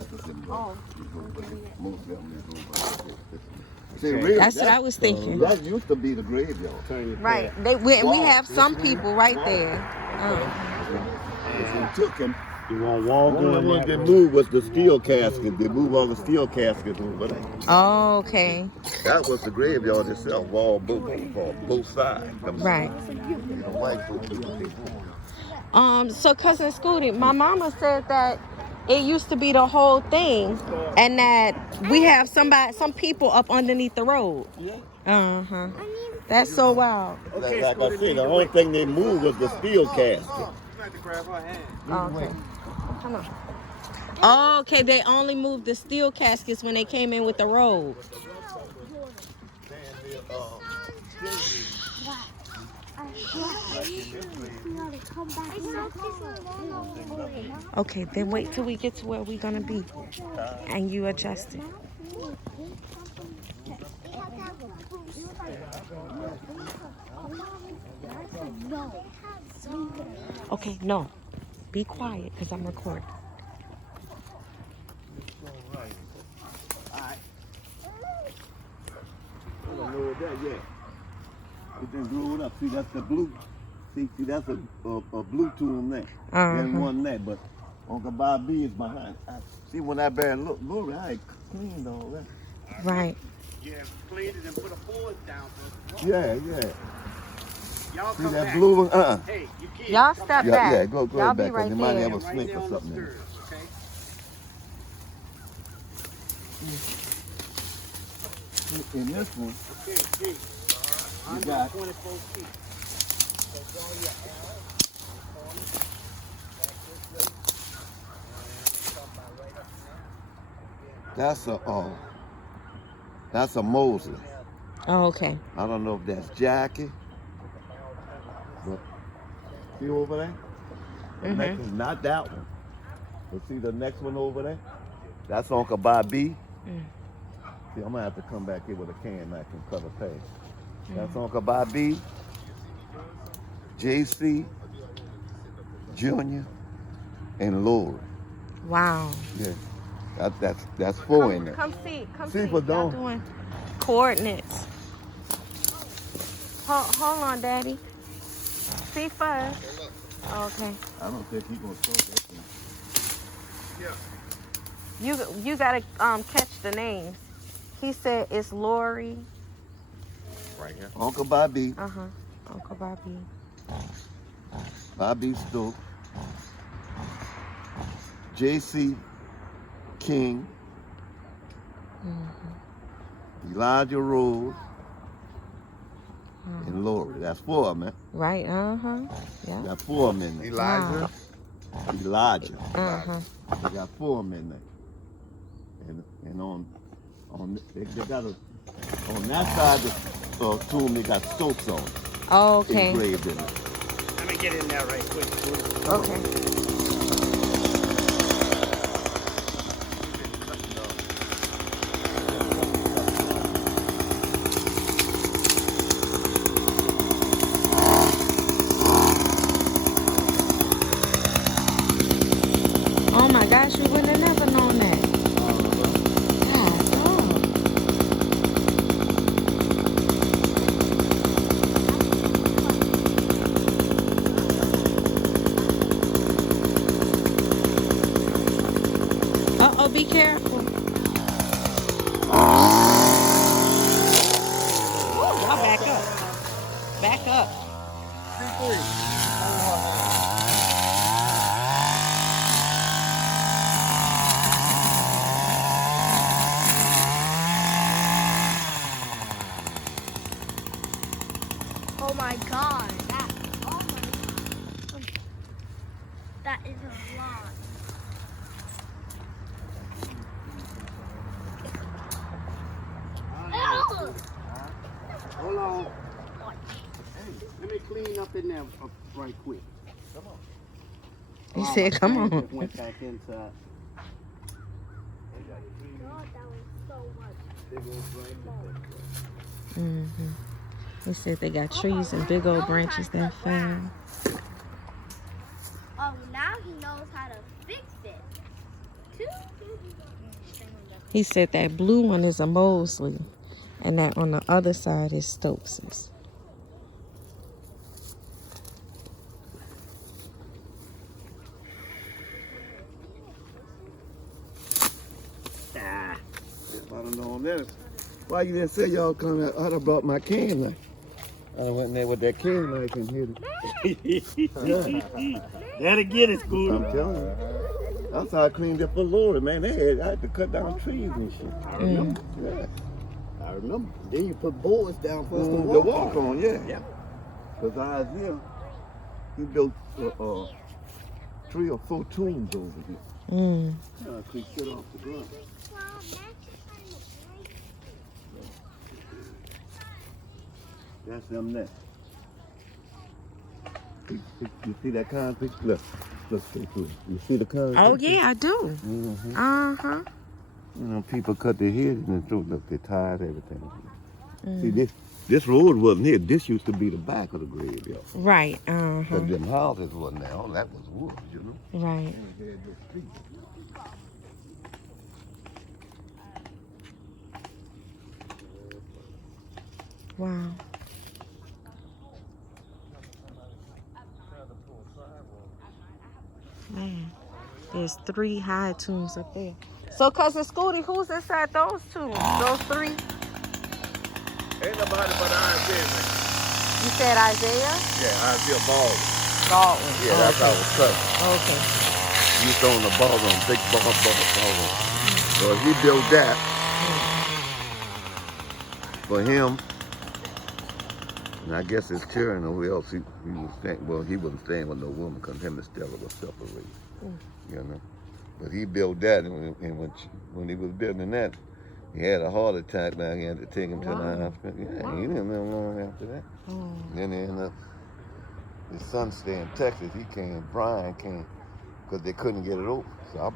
sisters in Oh. Most of them is over. Okay. See, really, That's what I was thinking. That used to be the graveyard. Right. We have some people right there. If you took him, You want to walk only on one that they road? moved was the steel casket. They moved all the steel caskets over there. Oh, okay. That was the graveyard itself, wall both sides. Right. The white folks used to be. So cousin Scooty, my mama said that it used to be the whole thing, and that we have some people up underneath the road. Yeah. That's so wild. Like I said, the only thing they moved was the steel casket. Okay. Come on. Oh, okay, they only moved the steel caskets when they came in with the road. Okay, then wait till we get to where we're gonna be, and you adjust it. Okay, no, be quiet because I'm recording. I don't know that yet. It been growing up. See, that's the blue. See, that's a blue tomb there. Then one there, but Uncle Bobby is behind. See, when that bear look, I cleaned all that. Right. Yeah, cleaned it and put a board down. Yeah. Y'all See come that back. blue one? Hey, you kids. Y'all step back. Yeah, go Y'all back. be right They might there. have a snake there or on the something. stairs, okay? In this one, Okay, you got 24 feet. that's a Mosley. Oh, okay. I don't know if that's Jackie, but see over there? The next is not that one. But see the next one over there? That's Uncle Bobby. See, I'm gonna have to come back here with a can I can cover page. That's Uncle Bobby, JC, Junior, and Lori. Wow. Yeah, that's four in there. Come see. See, but Y'all don't. doing coordinates. Hold on, Daddy. See first. Okay. I don't think he's gonna talk that thing. Yeah. You gotta catch the names. He said it's Lori. Right here. Uncle Bobby, Uncle Bobby. Bobby Stokes, JC King, Elijah Rose, and Lori. That's four, man. Right. Yeah. Got four of them in there. Elijah. Elijah. Uh-huh. They got four of them in there. And on they got on that side of the tomb they got Stokes on it. Oh, okay. Engraved in it. Let me get in there right quick. Okay. Oh my gosh, we wouldn't have never known that. Uh-oh, be careful. Y'all back up. Back up. Oh my God, that is a lot. Hold on. Hey, let me clean up in there right quick. Come on. He said, come on. Just went back inside. God, that was so much. He said they got trees and big old branches that fell. Oh, now he knows how to fix it. Too. He said that blue one is a Mosley, and that on the other side is Stokes's. If I'd have known that, why you didn't say y'all come out? I'd have brought my can knife. I went in there with that can knife and hit it. That'll get it, Scooter. I'm telling you. That's how I cleaned up for Lord, man. I had to cut down trees and shit. I remember. Yeah. I remember. Then you put boards down for us to The walk walk on, yeah. Yeah. Because Isaiah, he built 3 or 4 tombs over here. I could shit off the ground. That's them there. You see that concrete? Look straight through. You see the concrete? Oh yeah, I do. Mm-hmm. Uh-huh. You know, people cut their heads and through. Look, they tied everything. See, this road wasn't here. This used to be the back of the graveyard. Right. Because them houses wasn't there. All that was wood, you know. Right. Wow. Man, there's 3 high tombs up there. So, Cousin Scooty, who's inside those tombs? Those 3? Ain't nobody but Isaiah. You said Isaiah? Yeah, Isaiah Baldwin. Baldwin. Yeah, that's our cousin. Okay. He used to own the Baldwin, big Baldwin. So he built that for him. And I guess his children or who else he was staying. Well, he wasn't staying with no woman because him and Stella were separated. You know. But he built that, and when he was building that, he had a heart attack. Now he had to take him to the hospital. Yeah, he didn't live long after that. Then he ended up, his son stayed in Texas. Brian came, because they couldn't get it open. So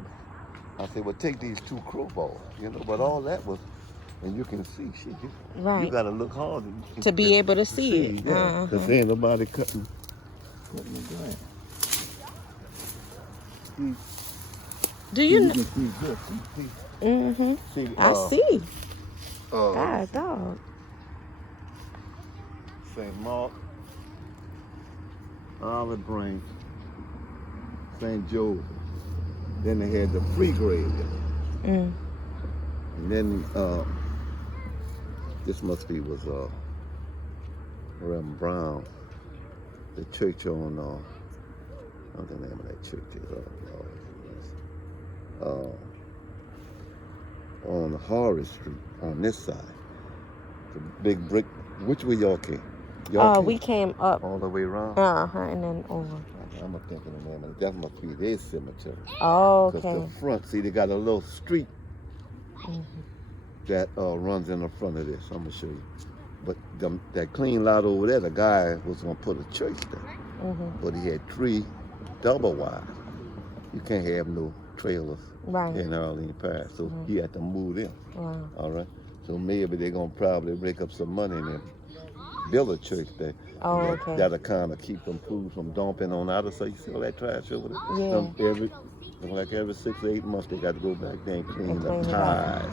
I said, well, take these 2 crowbars, you know. But all that was, and you can see shit. You got to look hard to be able to see it. Yeah, because ain't nobody cutting the grass. Do you know? can see this. See, I see. God, God, dog. St. Mark, Olive Branch, St. Joseph. Then they had the free grave there. And then this must be was Reverend Brown, the church on I don't know the name of that church is on Harris Street on this side. The big brick. Which way y'all came? We came up. All the way around? And then over. I'm not thinking the name of it. That must be their cemetery. Oh, Because okay. the front, see, they got a little street that runs in the front of this. I'm going to show you. But that clean lot over there, the guy was going to put a church there. But he had 3 double wide. You can't have no trailers in Arlene Parish. So he had to move them. All right? So maybe they're going to probably rake up some money and then build a church there. Okay. That'll kind of keep them food from dumping on out of, so you see all that trash over there? Every 6 or 8 months, they got to go back there and clean the ties,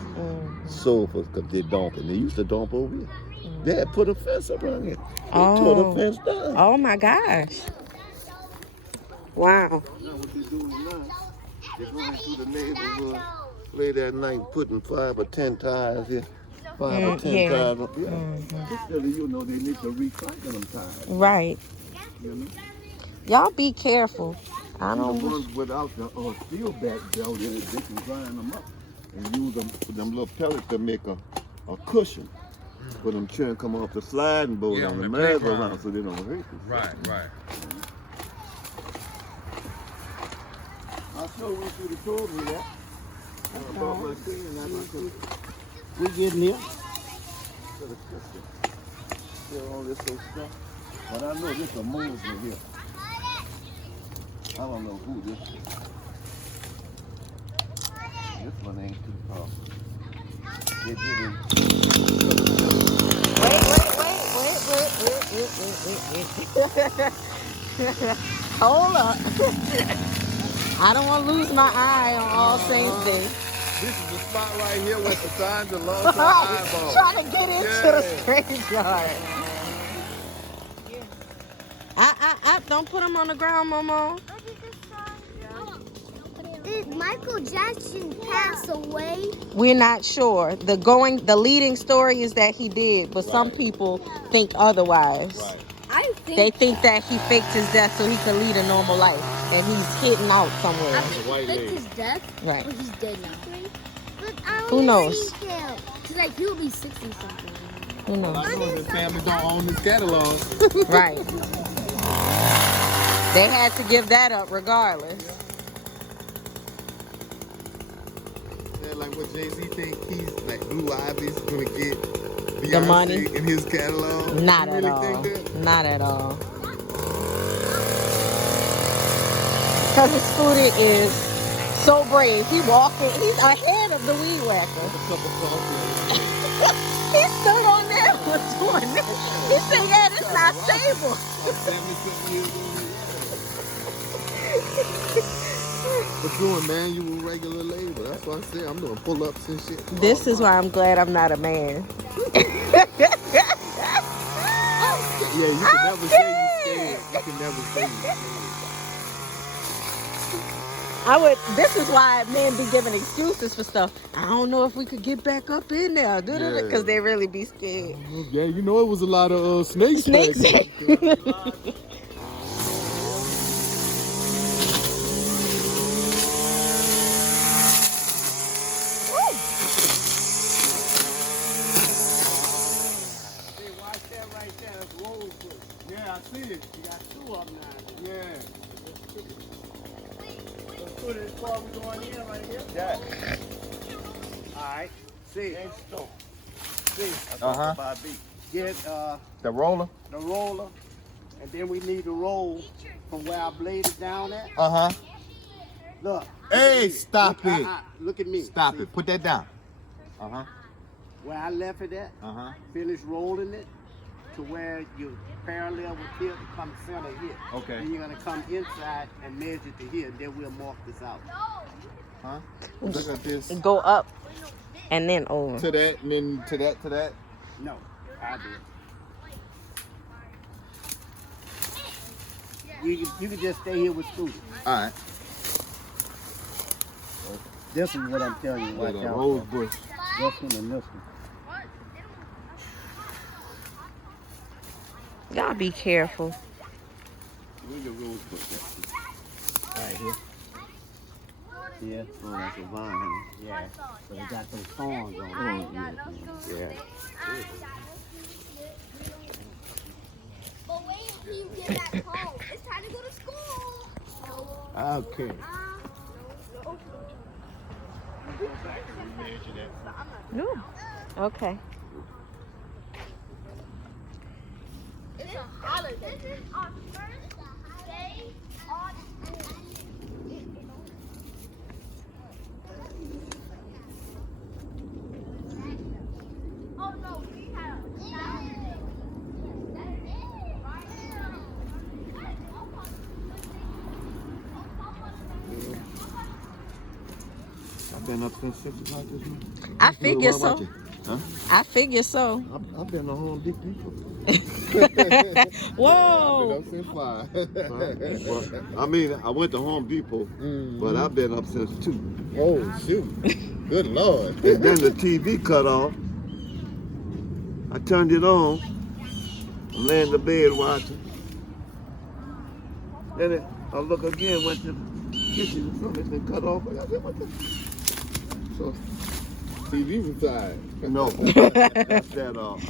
sofas, because they're dumping. They used to dump over here. They had put a fence around here. They tore the fence down. Oh my gosh. Wow. Now what they're doing now, they're going through the neighborhood late at night, putting 5 or 10 tires here. 5 or 10 tires. You know, they need to recycle them tires. Right. You know? Y'all be careful. I The don't. ones without the steel back belt in it, they can grind them up and use them little pellets to make a cushion for them children come off the sliding board on the merry-go-round so they don't hurt you. Right. I sure wish you'd have told me that. I bought my thing and I could We getting there. still all this old stuff. But I know this is a Muslim here. I don't know who this is. This one ain't too far. Wait. Hold up. I don't want to lose my eye on All Saints Day. This is the spot right here where Cassandra lost her eyeball. Trying to get into the graveyard. Don't put them on the ground, Momo. Did Michael Jackson pass away? We're not sure. The leading story is that he did, but some people think otherwise. I They think that he faked his death so he could lead a normal life, and he's hidden out somewhere. faked his death. Right. But he's dead now. But I Who knows? Cause like he'll be 60 something. Who knows? I know his family don't own this catalog. Right. They had to give that up regardless. Yeah, like what Jay-Z think he's like Blue Ivy's gonna get Beyonce The money? in his catalog. Not You at really all. think that? Not at all. Because his student is so brave. He's ahead of the weed whacker. A cup of coffee. He stood on there and was doing this. He said, yeah, this not stable. 70-something years old. But doing manual regular labor. That's why I said I'm doing pull-ups and shit. This is why I'm glad I'm not a man. Yeah, you can never say you scared. You can never say you scared. This is why men be giving excuses for stuff. I don't know if we could get back up in there. Because they really be scared. Yeah, you know it was a lot of snakes. Snakes. Yeah, I see it. You got two of them now. Yeah. Let's put it as far as we going in right here. Yeah. All right. See. Stokes. See. Uh-huh. Get The roller? the roller, and then we need to roll from where I bladed down at. Uh-huh. Look. Hey, stop Look, it. Look at me. Stop See, it. Put that down. Uh-huh. Where I left it at. Uh-huh. Finish rolling it to where you parallel with here to come center here. Okay. Then you're gonna come inside and measure to here. Then we'll mark this out. Huh? Look at this. Go up and then over. To that, and then to that, to that. No, I do it. You can just stay here with students. All right. This is what I'm telling you. Watch Like a out rose for. bush. This one and this one. Y'all be careful. Where's the rose bush at? Right here. Yeah. Oh, that's a vine. Huh? Yeah. So it got those thorns on it. Yeah. But wait till you get back home. It's time to go to school. Okay. No. Okay. It's a holiday. This is our first day on school. Oh no, we have I've been up since 6 o'clock this morning. I figure What about so. you? Huh? I figure so. I've been to Home Depot. Whoa. I've been up since 5. Well, I mean, I went to Home Depot, but I've been up since 2. Oh, shoot. Good Lord. And then the TV cut off. I turned it on. I'm laying in the bed watching. Then I look again, went to the kitchen, and something's been cut off. I said, what the? So, TV retired. No, that's that off.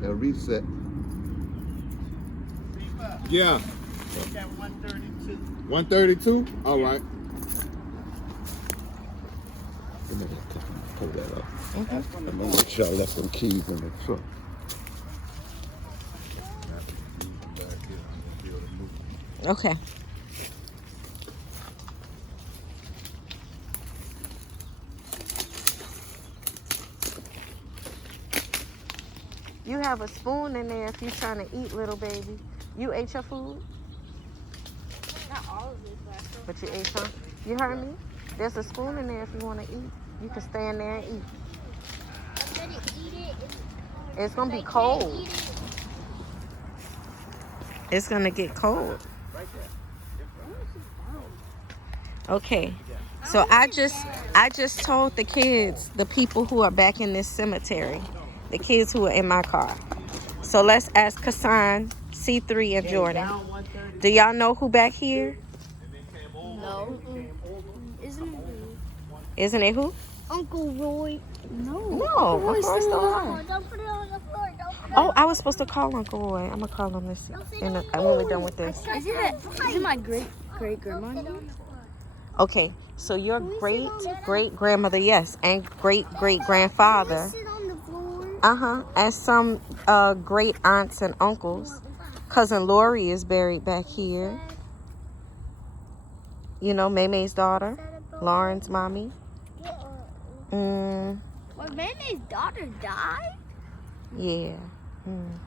That reset. Yeah. Look at 132. 132? All right. Pull that up. That's from the I'm gonna make sure I left some keys in the truck. Okay. You have a spoon in there if you're trying to eat, little baby. You ate your food? Not all of it, but But you ate some? You heard me? There's a spoon in there if you want to eat. You can stand there and eat. It's gonna be cold. It's gonna get cold. Okay. So I just told the kids, the people who are back in this cemetery, the kids who are in my car. So let's ask Kassan, C3, and Jordan. Do y'all know who back here? No. Isn't it who? Uncle Roy. No. No, Uncle Roy's still alive. Don't put it on the floor. Don't put it Oh, I was supposed to call Uncle Roy. I'm gonna call him this. And I'm only done with this. Is it my great grandma? Okay, so your great grandmother, yes, and great grandfather, Sit on the floor. and some great aunts and uncles. Cousin Lori is buried back here. You know, Maymay's daughter, Lauren's mommy. Well, Maymay's daughter died? Yeah.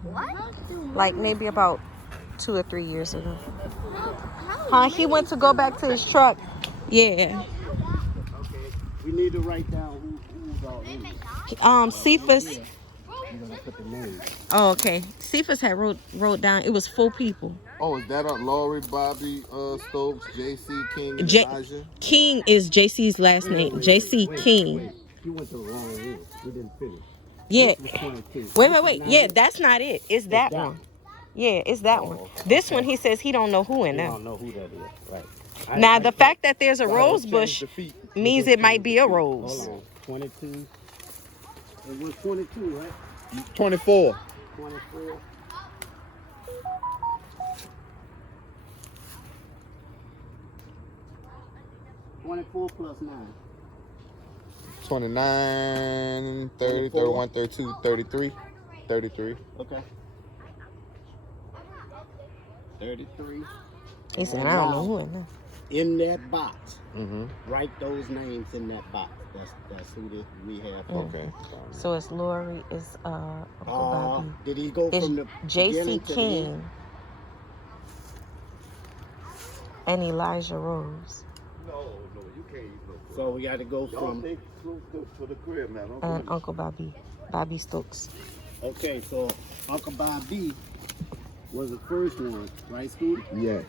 What? Like maybe about 2 or 3 years ago. How He went to go back to his truck. Yeah. Okay. We need to write down who's all in. Cephas. You're gonna put the names. Oh, okay. Cephas had wrote down. It was 4 people. Oh, is that Lori, Bobby, Stokes, JC, King, and J- Elijah? King is JC's last name. JC King. Wait. You went to the wrong room. We didn't finish. Yeah. This was 22. Wait. Yeah, that's not it. It's that one. Yeah, it's that one. This one, he says he don't know who in I there. don't know who that is. Right. Now, the fact that there's a rose bush means it might be a rose. Hold on. 22. It was 22, right? 24. 24. 24 plus 9. 29, 30, 31, 32, 33. 33. Okay. 33. He said, I don't know who in there. In that box, Mm-hmm. write those names in that box. That's who we have. Okay. So it's Lori, it's Uncle Bobby. Did he go It's from the JC beginning to the end? King and Elijah Rose No, you can't eat no food. So we got to go Don't from. take food to the crib, man. Don't and do Uncle Bobby Stokes. Okay, so Uncle Bobby was the first one, right, Scooty? it. Yes.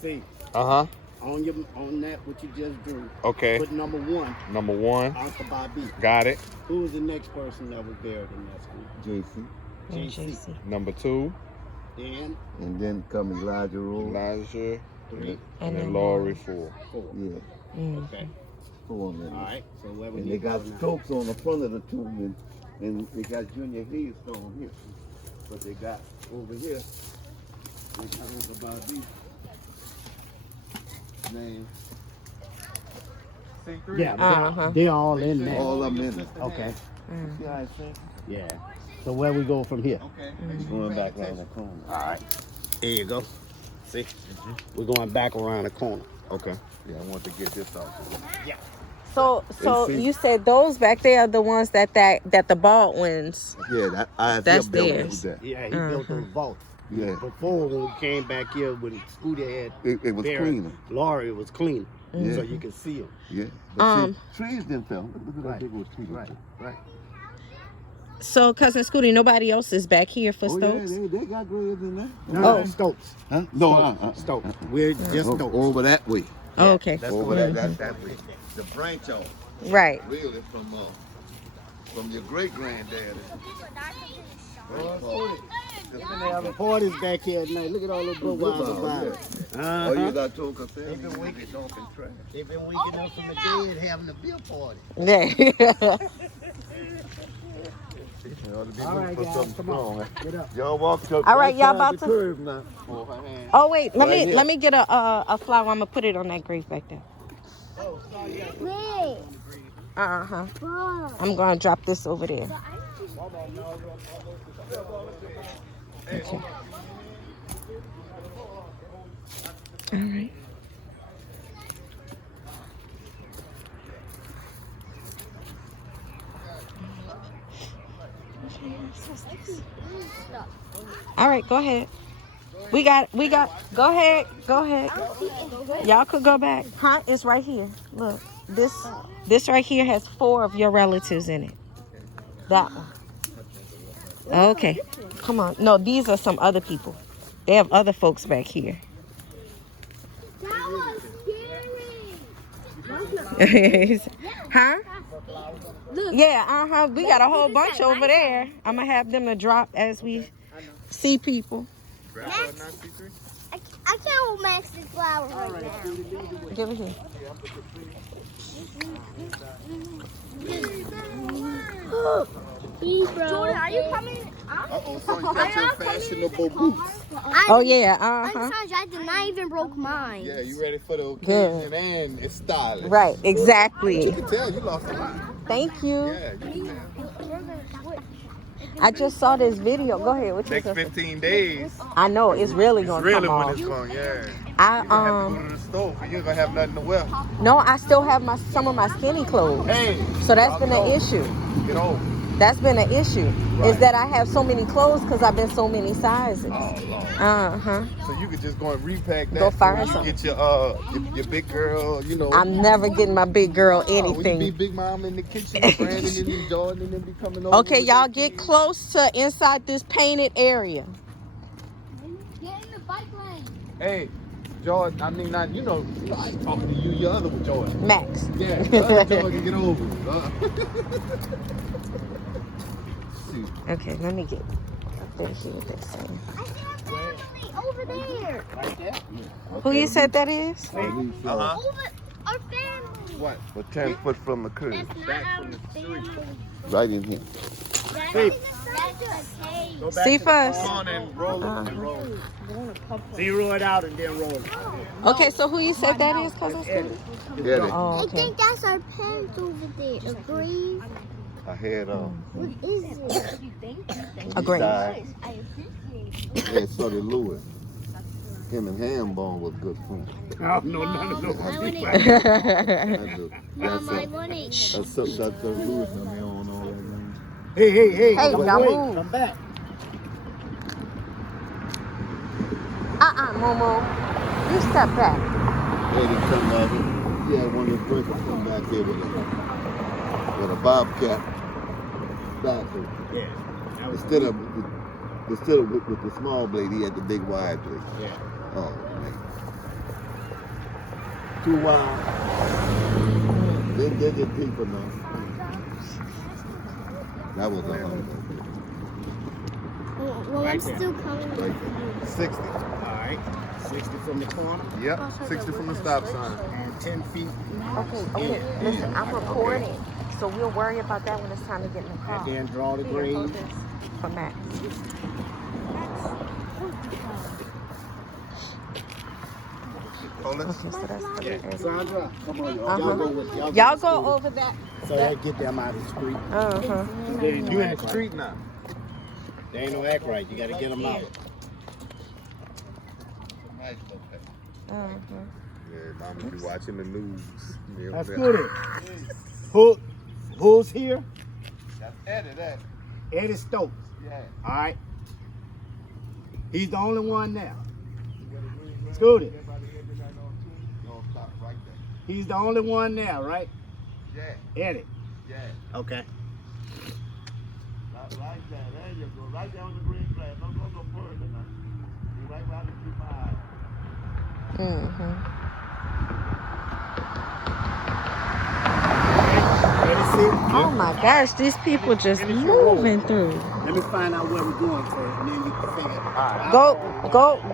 See, Uh-huh. on that what you just drew. Okay. Put number 1, Number 1. Uncle Bobby. Got it. Who was the next person that was buried in that school? JC. And JC. JC. Number 2. Then And then come Elijah Rose. Elijah. 3, And then Lori, 4. 4. Yeah. Mm. Okay. 4 men. All right. So where we And they need to got go now? Stokes on the front of the tomb, and they got Junior Headstone here. But they got over here, they got Uncle Bobby name. Yeah, Uh-huh. they all in there. All of them in it. Okay. Mm. See how I think? Yeah. So where we go from here? Okay. Going back around the corner. All right. Here you go. See? We're going back around the corner. Okay. Yeah, I want to get this out. So see- you said those back there are the ones that the Baldwins. Yeah, that That's IFL building theirs. was that. Yeah, he built those vaults. Yeah. Before, when we came back here, when Scooty had It was buried, cleaner. Laurie was clean, Yeah. so you could see him. Yeah. But Um, see, trees didn't fell. Look at how Right. big it was trees. Right. So cousin Scooty, nobody else is back here for Oh, yeah, Stokes. they got graves in there. No, Stokes. Huh? No, Stokes. We're just Stokes. Over that way. Oh, okay. That's Over the that way. The branch off. Right. Really from your great granddaddy. They have parties back here at night. Look at all those Budweiser bottles. Oh, you got to cause they've been waking up and trash. They've been waking up from the dead having a beer party. Yeah. All right, guys, come on. Get up. Y'all walk up. All right, y'all about the to- curve now. Oh wait, let Right me here. let me get a flower. I'm gonna put it on that grave back there. Wait. Uh-huh. Bro. I'm gonna drop this over there. Okay. All right. All right, go ahead. Go ahead. Y'all could go back. Huh? It's right here. Look, this right here has 4 of your relatives in it. That one. Okay. Come on. No, these are some other people. They have other folks back here. That was scary. Huh? Look. Yeah, we got a whole bunch over there. I'm going to have them to drop as we see people. Max, I can't hold Max's flower right now. Give it here. Jordan, are you coming? So you got your fashionable boots. Oh, yeah. I did not even broke mine. Yeah, you ready for the occasion and it's stylish. Right, exactly. You can tell you lost a lot. Thank you. Yeah, you can tell. I just saw this video. Go ahead. What you Next say? 15 days. I know it's really gonna Really come when off. it's going, yeah. I You're gonna have to go to the store, but you ain't gonna have nothing to wear. No, I still have some of my skinny clothes. Hey, So that's been an issue. get over. That's been an issue. Right. Is that I have so many clothes because I've been so many sizes. Oh, Lord. Uh-huh. So you could just go and repack that. Go find so you some. get your big girl, you know. I'm never getting my big girl When you anything. be big mom in the kitchen, Brandon and Jordan and them be coming over. Okay, with y'all their get kids. close to inside this painted area. Get in the bike lane. Hey, Jordan, I mean, not, you know, I talking to you, your other Jordan. Max. Yeah, the other Jordan, get over it. Shoot. Okay, let me get up there here with this thing. I see our family over there. Right there? Who you said that is? Uh-huh. Over our family. What? But 10 foot from the curb. That's not our family. Right in here. That's Hey. just hay. Go back See to the first. Come on and roll it. And roll it. Zero it out and then roll it. Okay, so who you said that is, cousin? Yeah, Oh, I okay. think that's our parents over there. Agree? I had What is it? Agree. died. I appreciate it. Yeah, so did Lewis. Him and Hambone was good friends. Oh, no, none of those. I want it. That's Mom, I want it. That's Lewis and they own all that land. Hey, Hey, come y'all wait, move. come back. Momo. You step back. Lady come out here. He had one of his brothers come back here with a bobcat backer. Yeah. That was Instead of with the small blade, he had the big wide blade. Yeah. Oh man. Too wild. They're just people now. That was a humble. Well, Right I'm there. still coming. Right 60. all right. 60 from the corner Yep, 60 from the stop sign. and 10 feet. Okay. Listen, I'm recording. So we'll worry about that when it's time to get in the car. And then draw the Here, grade. hold this for Max. Hold it. Okay, so that's the area. Sandra, come on, y'all. Uh-huh. Y'all go with y'all. Y'all go over that. So they get them out of the street. Uh-huh. They ain't no You in act the right. street now. They ain't no act right. You gotta get them out. Uh-huh. Yeah, mama be watching the news. Yeah, That's yeah. good. Who's here? That's Eddie, that. Eddie Stokes. Yeah. All right. He's the only one now. Scooty. No, stop right there. He's the only one now, right? Yeah, Eddie. yeah. Okay. Right there. There you go. Right there on the green flag. Don't go no further now. Be right around the 25. Mm-hmm. Eddie, see? Oh my gosh, these people just moving through. Let me find out where we're going to, and then you can figure it out.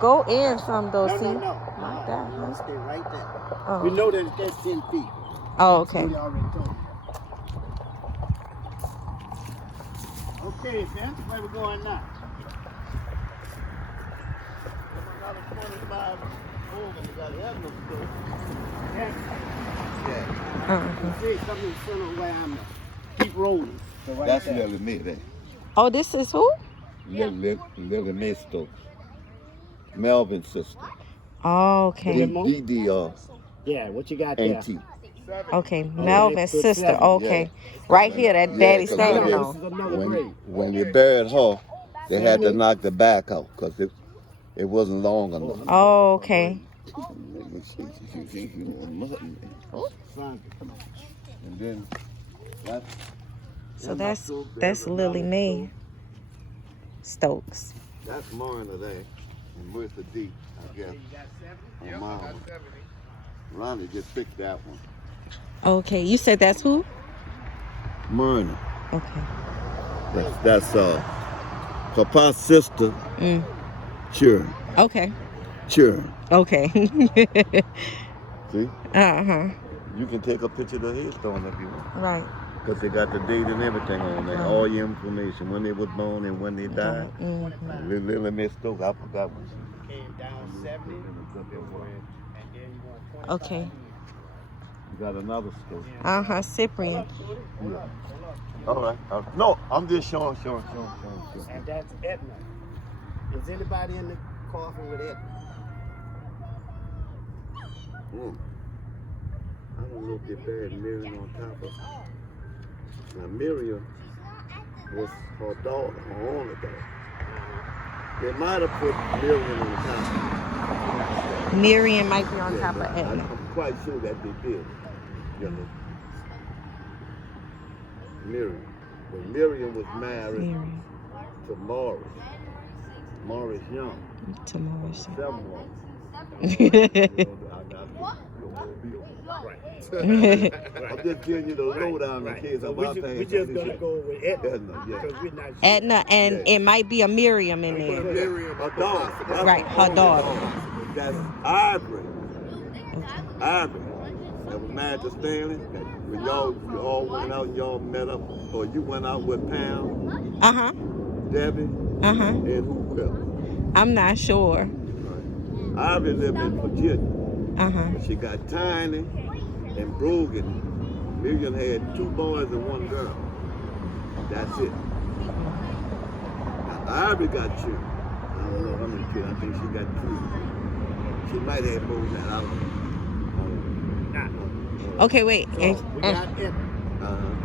Go in some though, No, see? no, no. Like that, No, huh? stay right there. Oh. We know that that's 10 feet. Oh, okay. Scooty already told me. Okay, man. Where we going now? Uh-huh. See, come in front of where I'm at. Keep rolling. So right That's there. Lily Mae. That. Oh, this is who? Lily Mae Stokes. Melvin's sister. Oh, okay. DD Yeah, what you got there? auntie. Okay, Melvin's good sister. seven. Okay. Right here, that Yeah, daddy 'cause standing This on. is another grade. When they buried her, they had to knock the back out because It wasn't long enough. Oh, okay. Let me see. Mutton. And then So that's Lily Mae Stokes. That's Marna there. And where's the D, I guess. On Mama. Ronnie just picked that one. Okay, you said that's who? Marna. Okay. That's Papa's sister. Sure. Okay. Sure. Okay. See? Uh-huh. You can take a picture of the headstone if you want. Right. Because they got the date and everything on there. Right. All your information. When they was born and when they died. Lily Mae Stokes. I forgot when she Came down 70. And then you want 25. Okay. You got another Stokes. Uh-huh, Cyprian. All right. No, I'm just showing. And that's Edna. Is anybody in the coffin with Edna? I don't know if they buried Miriam on top of. Now Miriam was her daughter, her only daughter. They might have put Miriam on top. Miriam might be on top of Edna. I'm quite sure that they did. You know. Miriam. But Miriam was married to Morris. Morris Young. To Morris. 7 months. I'm just giving you the lowdown in case I'm not paying. We're just going to go with Edna. Because we're not sure. Edna, and it might be a Miriam in there. Her daughter. Right, her daughter. That's Ivory. Ivory. That was married to Stanley. When you all went out and y'all met up, or you went out with Pam, Uh-huh. Debbie, Uh-huh. and who else? I'm not sure. Ivory lived in Virginia. Uh-huh. She got Tiny and Brogan. Miriam had 2 boys and 1 girl. That's it. Now, Ivory got children. I don't know how many kids. I think she got 2. She might have more than that. I don't know. Okay, wait. So we got Edna.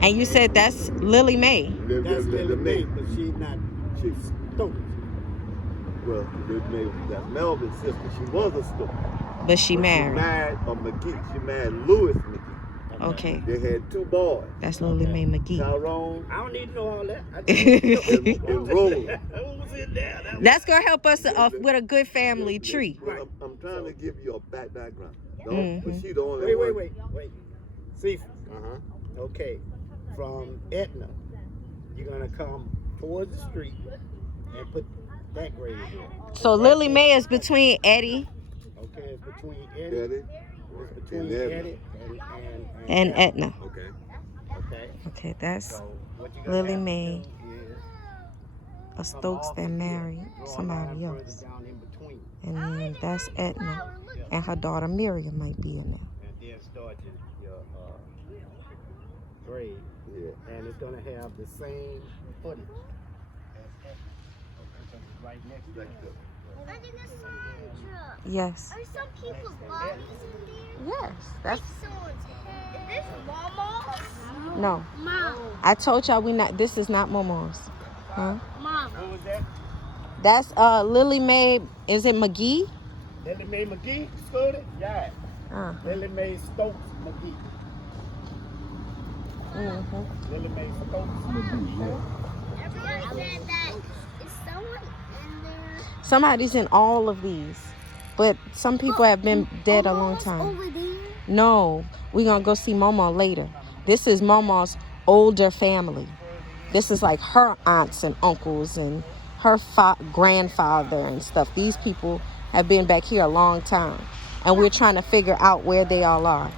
And you said that's Lily Mae. That's Lily Mae, but she's not Stokes. Well, that's Melvin's sister. She was a Stokes. But she married. She married a McGee. She married Louis McGee. Okay. They had 2 boys. That's Lily Mae McGee. Tyrone I don't need to know all that. I just and Roland. who was in there? That's going to help us with a good family tree. Well, I'm trying to give you a background. But she the only Wait. one. See, okay, from Edna, you're gonna come towards the street and put that grave here. So Lily Mae is between Eddie Okay, it's between Eddie. It's between and Edna. Eddie and Edna. Okay. Okay. Okay, that's So what you gonna Lily have to Mae, do is a Stokes that married draw a somebody line further else. down in between, And then that's Edna. And her daughter Miriam might be in there. and then start your grave. Yeah. And it's gonna have the same footage as Edna. Okay, right next to it. Alexandra, Yes. are some people's bodies in there? Yes. That's Someone's head. Is this Mama's? no. Mom. I told y'all this is not Momo's. Huh? Mom. Who was that? That's Lily Mae, is it McGee? Lily Mae McGee, Scooty? Yeah. Lily Mae Stokes McGee. Lily Mae Stokes McGee. Everyone said that. Is someone in there? Somebody's in all of these. But some people have been dead a long time. Over there? No, we're going to go see Momo later. This is Momo's older family. This is like her aunts and uncles and her grandfather and stuff. These people have been back here a long time. And we're trying to figure out where they all are.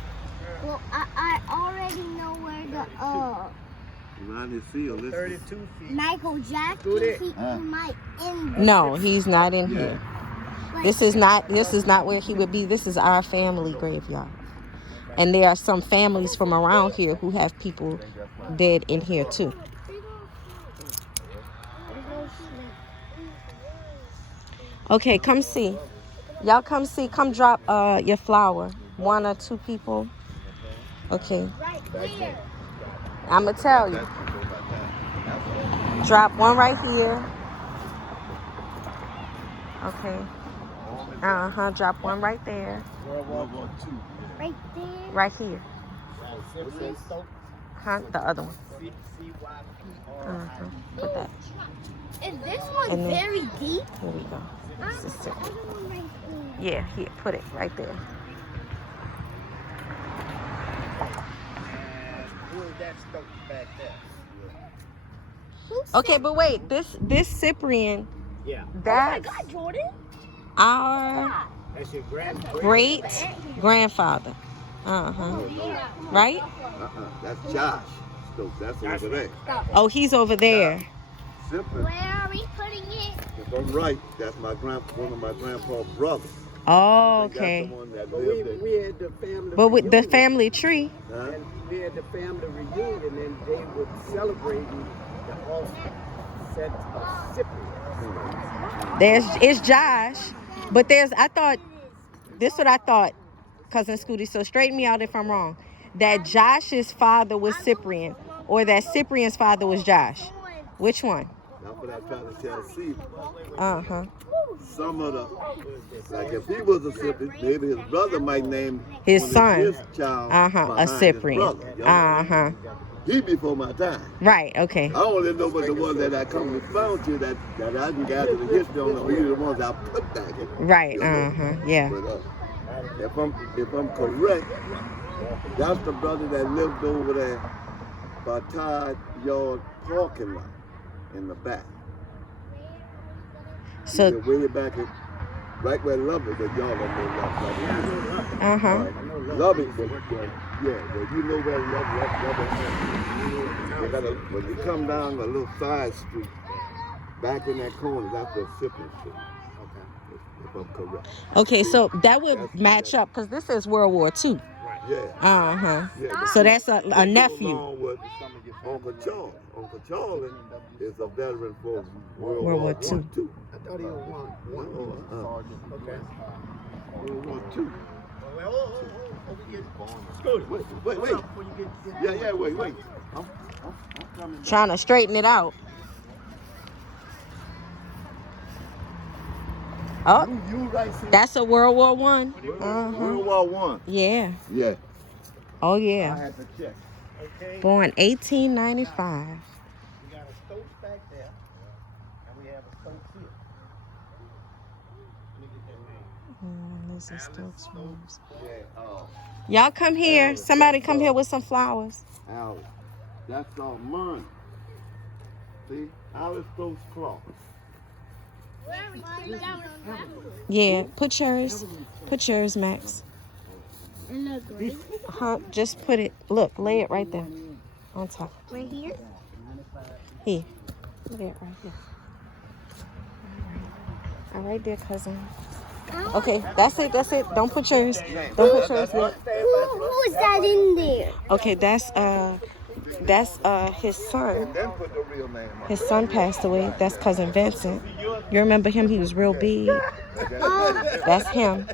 Well, I already know where Ronnie Seal, this 32 feet. Michael Jackson, he might end. No, he's not in here. This is not where he would be. This is our family graveyard. And there are some families from around here who have people dead in here too. Okay, come see. Y'all come see. Come drop your flower. 1 or 2 people. Okay. I'ma tell you. Drop one right here. Okay. Drop one right there. World War World War II. Right there. Right here. Cyprian Stokes. The other one. CYP. Put that. Is this one And then- very deep? Here we go. This is it. One right Yeah, here. Put it right there. Who is that Stokes back there? there. Okay, but wait. This Cyprian, Yeah. that's God, Jordan. our That's your great grandfather. Right? That's Josh Stokes. That's over there. Oh, he's over there. Simply. Where are we putting it? If I'm right, that's one of my grandpa's brothers. Oh, That's the okay. one that But lived there. we had the family But with the reunion, family tree. Huh? and we had the family reunion, and they were celebrating the offset of Cyprian. It's Josh, but I thought, this is what I thought, Cousin Scooty, so straighten me out if I'm wrong, that Josh's father was Cyprian, or that Cyprian's father was Josh. Which one? That's what I'm trying to tell Steve. Some of the, like if he was a Cyprian, maybe his brother might name His one of son. his child A behind his Cyprian. brother. You know? He before my time. Right, okay. I only know but the ones that I come to found you that I can gather the history on. These are the ones I put back in. Right, You know? yeah. But if I'm correct, that's the brother that lived over there by Todd Yard parking lot in the back. So, Way back at right where Love it, but y'all don't know Love. Love it, but you know where Love is. When you come down a little side street, back in that corner, that's where Cyprian Street. If I'm correct. okay, so that would match up, because this is World War II. Yeah. Yeah, So that's a Go nephew. along with Uncle Charles. Uncle Charles is a veteran for World War II. I thought he was one. Okay. World War II. Wait. Yeah, wait. I'm coming. Trying to straighten it out. Oh, You right, see? that's a World War One. World War One. Yeah. Yeah. Oh, I yeah. had to check. Okay. Born 1895. We got a Stokes back there, and we have a Stokes here. Let me get that name. This is Stokes Rooms. Yeah. Y'all come here. Somebody come here with some flowers. Alice. That's Mern. See? Alice Stokes Clark. Where are we putting that one? Yeah, put yours, Max. Just put it, look, lay it right there on top. Right here? Here, lay it right here. All right there, cousin. Okay, that's it. Don't put yours yet. Who is that in there? Okay, that's his son. Then put the real name on. His son passed away. That's cousin Vincent. You remember him? He was real big. That's him.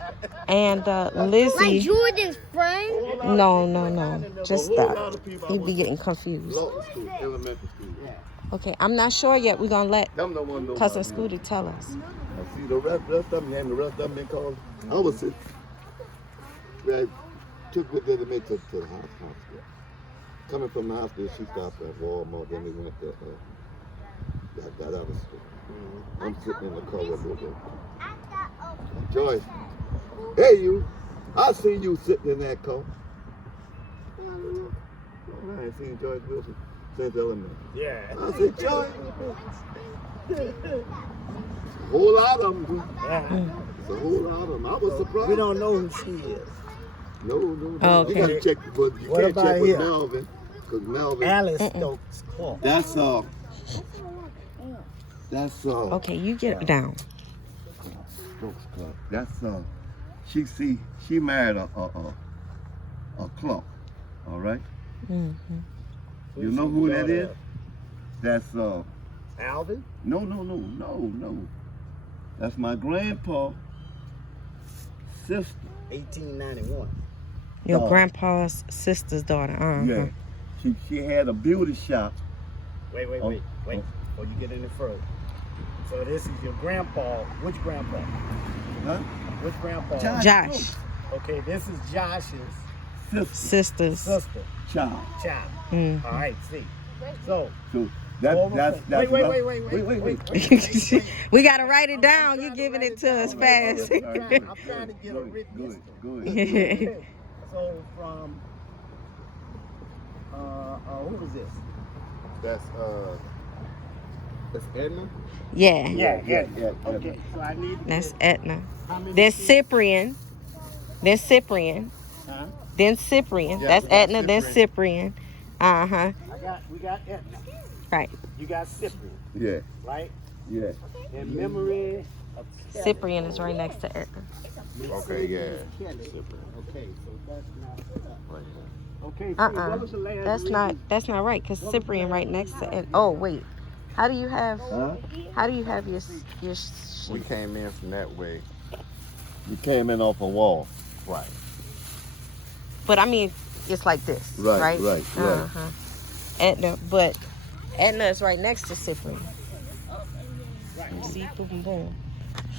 And Like Lizzie. Jordan's friend? No. Just stop. He'd be getting confused. Lawton School, elementary school. Okay, I'm not sure yet. We're gonna let Them the one know cousin about me. Scooty tell us. I see the rest of them, and the rest of them been called. I was sick. I took with them to make it to the hospital. Coming from the hospital, she stopped at Walmart, then we went to that other store. I'm sitting in the car with her. Joyce, hey you, I see you sitting in that car. I ain't seen Joyce Wilson since elementary. Yeah. I said, Joyce. A whole lot of them. It's a whole lot of them. I was surprised. We don't know who she is. No. Oh, You okay. gotta check, but you What can't about check with here? Melvin, because Melvin. Alice Stokes Clark. That's Okay, you get down. Stokes Clark. That's she married a Clark. All right. Mm-hmm. You know who that is? That's Alvin? No. That's my grandpa's sister. 1891. Your Daughter. grandpa's sister's daughter. Yeah. She had a beauty shop. Wait. Before you get any further. So this is your grandpa. Which grandpa? Huh? Which grandpa? Josh. Okay, this is Josh's Sisters. sister, Child. child. Mm. All right, see. So, So that's wait. We gotta write it down. You giving it to us fast. I'm trying to get a written history. Good. So from who was this? That's Edna. Yeah, Yeah. Okay, so I need. that's Etna. How many Then kids? Cyprian. Then Cyprian. Huh? Then Cyprian. Yeah, That's we got Etna. Then Cyprian. Uh-huh. We got Edna. Right. You got Cyprian, Yeah. right? Yeah. In memory of Cyprian is right next to Etna. Okay, yeah. Kelly. Okay, so that's not Right here. okay. So Uh-uh. what was the last That's not right, because Cyprian right next to Etna. Oh, wait. How do you have Huh? your We came in from that way. You came in off a wall. Right. but I mean it's like this, Right, right? right. Uh-huh. Etna, but Etna is right next to Cyprian. See, boom, boom.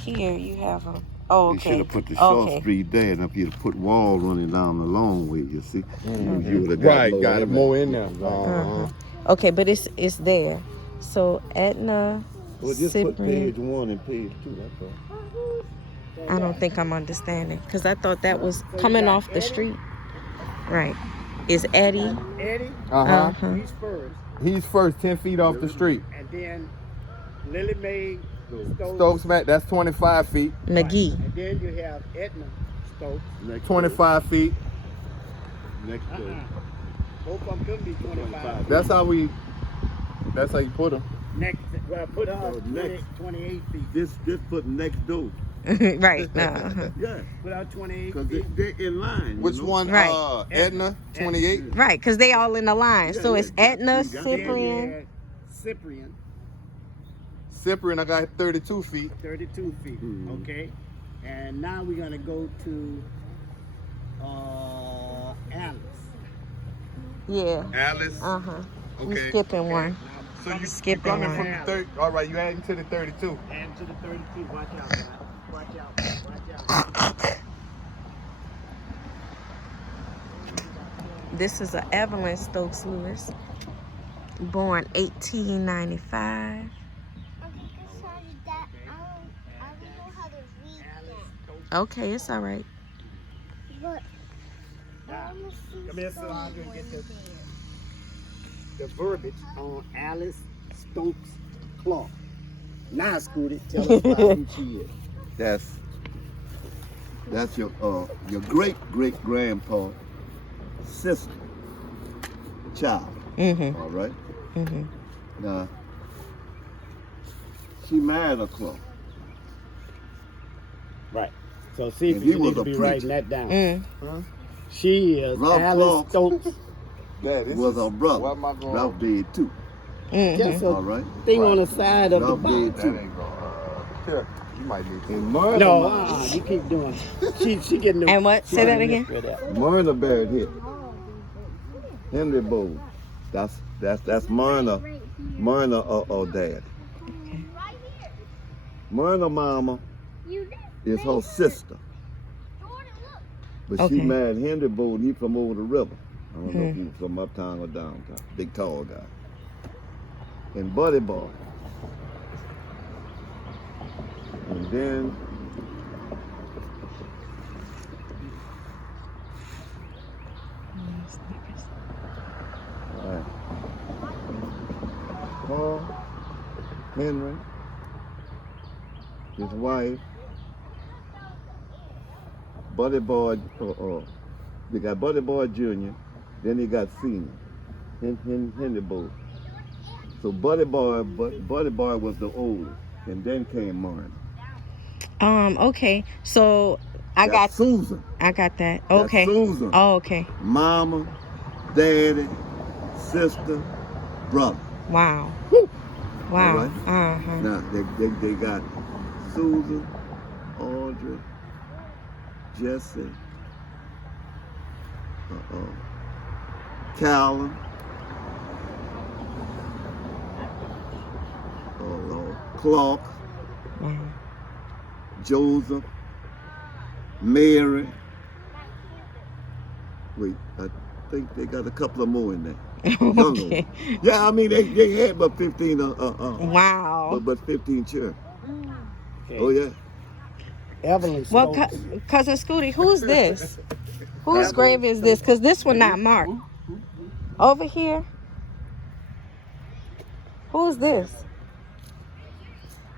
Here you have a. Oh, You should okay. have put the short Okay. street there, and if you'd have put wall running down the long way, you see, you would have Right, got it more in there. Uh-huh. Okay, but it's there. So Etna, Well, just put Cyprian. page 1 and page 2. That's all. I don't think I'm understanding, because I thought that was coming off the street. Right. Is Eddie? Eddie, Uh-huh. he's first, He's first 10 feet off the street. and then Lily Mae Stokes, Matt, that's 25 feet. McGee. And then you have Edna Stokes. Next 25 feet. Next Uh-uh. Both of them could be 25. That's how you put them. Next, well, put her Oh, next. 28 feet. This put next door. Right. Uh-huh. Yeah, Put her 28 because feet. they're in line. Which you know? one? Right. Edna, 28. Right, because they all in the line. Yeah, So yeah, it's yeah. Etna, You got it. Then Cyprian. you had Cyprian, Cyprian, I got 32 feet. 32 feet. Mhm. Okay. And now we're going to go to Alice. Yeah. Alice. Uh-huh. You Okay. skipping one. So you skipping coming one. from the 30. All right, you adding to the 32. And to the 32. Watch out, man. Watch out. Watch out. This is a Evelyn Stokes Lewis, born 1895. Okay, it's all right. Come here, so I can get the verbiage on Alice Stokes Clark. Now, Scooty, tell us about who she is. That's your great grandpa sister child. Mm-hmm. All right. Mm-hmm. Now she married a Clark. Right. So see if And he you was need to a be preacher. writing that down. Mm. She is Ralph Alice Clark. Stokes. Yeah, this Was is her brother. What am I going? Ralph dead too. Mm-hmm. Just All a right. thing on the side of the Ralph box. dead That too. ain't going. Here, you might need to. And Myrna, No, you keep doing. She getting the. And what? Say that again. Myrna buried here. Henry Bowl. That's Myrna. Myrna dad. Myrna mama is her sister. But Okay. she married Henry Bowl, and he from over the river. I don't know if he was from uptown or downtown. Big tall guy. And Buddy Boy. And then Paul, Henry, his wife, Buddy Boy, they got Buddy Boy Jr., then he got Senior, Henry Boy. So Buddy Boy was the oldest, and then came Martin. Okay. So I That's got Susan. that. That's Okay. Susan. Oh, okay. Mama, daddy, sister, brother. Wow. Wow. All right. Uh-huh. Now they got Susan, Audrey, Jesse, Calvin, Clark, Wow. Joseph, Mary. Wait, I think they got a couple of more in there. Okay. Yeah, I mean they had but 15. Wow. But 15 children. Okay. Oh yeah. Evelyn Well, Stokes. cousin Scooty, who's this? Whose grave is this? Because this one not marked. Over here. Who's this?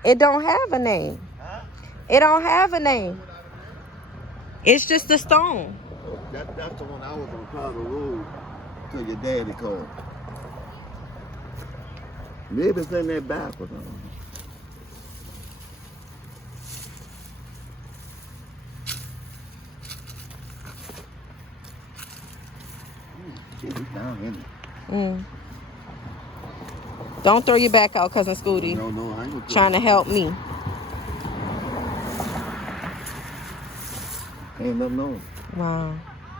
It don't have a name. It don't have a name. It's just a stone. That's the one I was on Prado Road till your daddy called. Maybe it's in that backwards. I don't know. It's down in it. Don't throw your back out, cousin Scooty. No, I ain't gonna Trying to help me. Ain't nothing on it. Wow.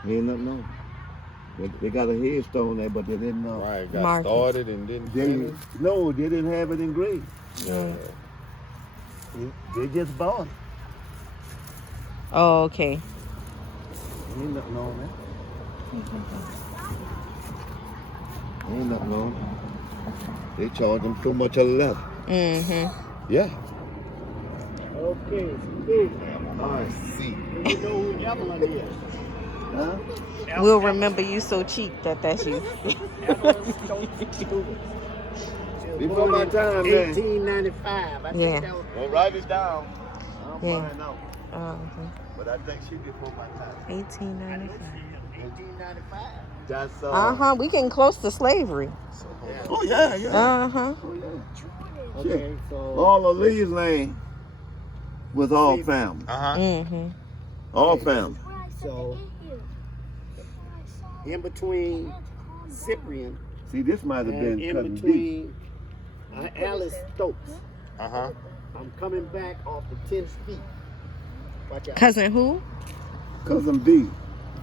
Ain't nothing on it. They got a headstone there, but they didn't know. Right, got Marcus. started and didn't finish. No, they didn't have it engraved. Yeah. They just bought it. Oh, okay. Ain't nothing on that. Ain't nothing on it. They charge them too much a leather. Mm-hmm. Yeah. Okay, Steve. I see. You know who Evelyn is? Huh? We'll remember you so cheap that's you. Evelyn Stokes. Before my time, man. 1895. I think Yeah. that was Well, write it down. I'm Yeah. finding out. But I think she before my time. 1895. 1895. That's We getting close to slavery. Oh yeah. Okay, so All of Lee's land was all family. Mm-hmm. All family. so in between Cyprian See, this might have and been in cutting deep. between Alice Stokes, Uh-huh. I'm coming back off the 10th feet. Watch out. Cousin who? Cousin B.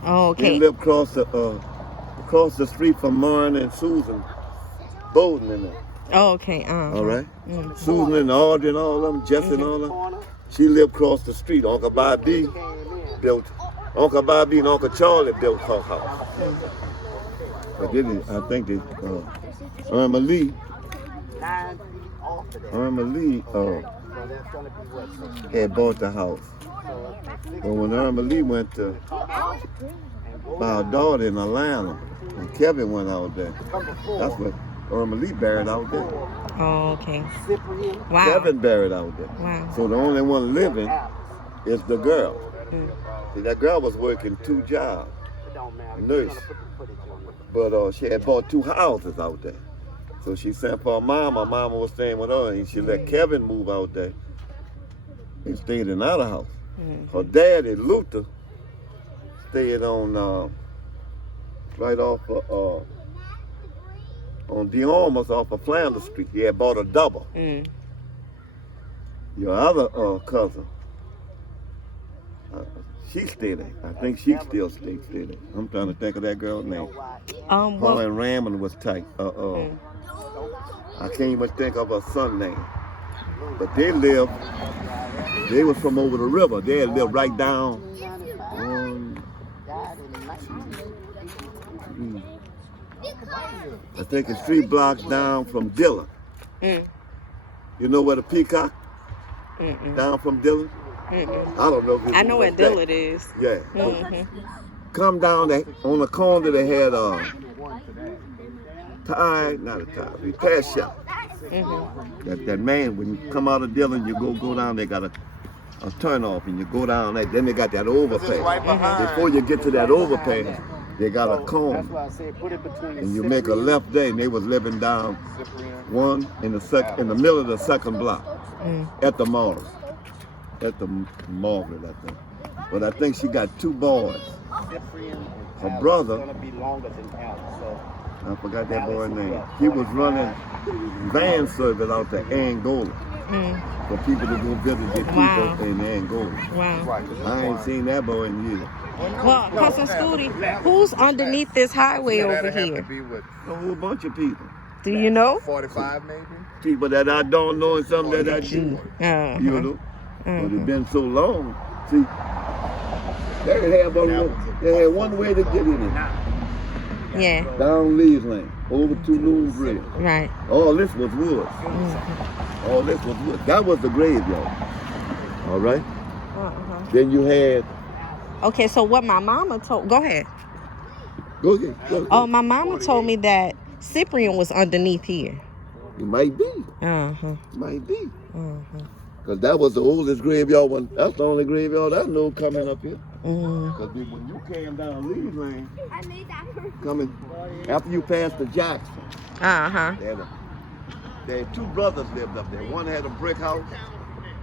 Oh, They okay. lived across the street from Martin and Susan Bowden in there. Oh, okay. All right. Mm. Susan and Audrey and all of them, Jesse and all of them. Corner, She lived across the street. Uncle Bobby came in. built. Uncle Bobby and Uncle Charlie built her house. But then I think they Irma Lee 9 feet off of that. Irma Lee So that's gonna be what? So had bought the house. But when Irma Lee went to buy a daughter in Atlanta, and Kevin went out there, that's what Irma Lee buried out there. Oh, okay. Cyprian Wow. Kevin buried out there. Wow. So the only one living is the girl. Mm. See, that girl was working 2 jobs, It don't matter. Nurse. You're gonna put the footage on it. but she had bought 2 houses out there. So she sent for her mama. Mama was staying with her, and she let Kevin move out there and stayed in another house. Her daddy, Luther, stayed on right off on DeArmas off of Flanders Street. He had bought a double. Mm. Your other cousin, she stayed there. I think she still stayed there. I'm trying to think of that girl's name. Her Well, and Raymond was tight. I can't even think of her son's name. But they was from over the river. They had lived right down on, I think it's 3 blocks down from Dillon. Mm. You know where the Peacock? Mm-mm. Down from Dillon? Mm-mm. I don't know if you I know where Dillard is. Yeah. Mm-hmm. Come down there, on the corner they had repair shop. Mm-hmm. That man, when you come out of Dillon, you go down, they got a turn off and you go down there, then they got that overpass. Right behind. Before you get to that overpass, they got a That's corner. why I said put it between And you make a Cyprian left there, and they was living down one in the middle of the second block at the Morris. At the Margaret, I think. But I think she got 2 boys. Cyprian and Her Alice brother- is gonna be longer than Alice. So I forgot that boy's name. He was running van service out to Angola for people to go visit their people Wow. in Angola. Wow. I ain't seen that boy in years. Well, cousin Scooty, who's underneath this highway over That'd have to here? be what, A whole bunch of people. Do you know? 45 maybe? People that I don't know and some that I do. Uh-huh. You know? But it's been so long. See, They had one way to get in it. Yeah. Down Lee's Lane, over to Loon Bridge. Right. All this was woods. Mm-hmm. All this was woods. That was the graveyard. All right? Uh-huh. Then you had... Okay, so what my mama told... Go ahead. Go ahead. Go ahead. Oh, my mama told me that Cyprian was underneath here. It might be. Uh-huh. Might be. Uh-huh. Because that was the oldest graveyard one. That's the only graveyard I know coming up here. Mm-hmm. Because when you came down Lee's Lane, I made that for coming, after you passed the Jackson, Uh-huh. they had two brothers lived up there. One had a brick house,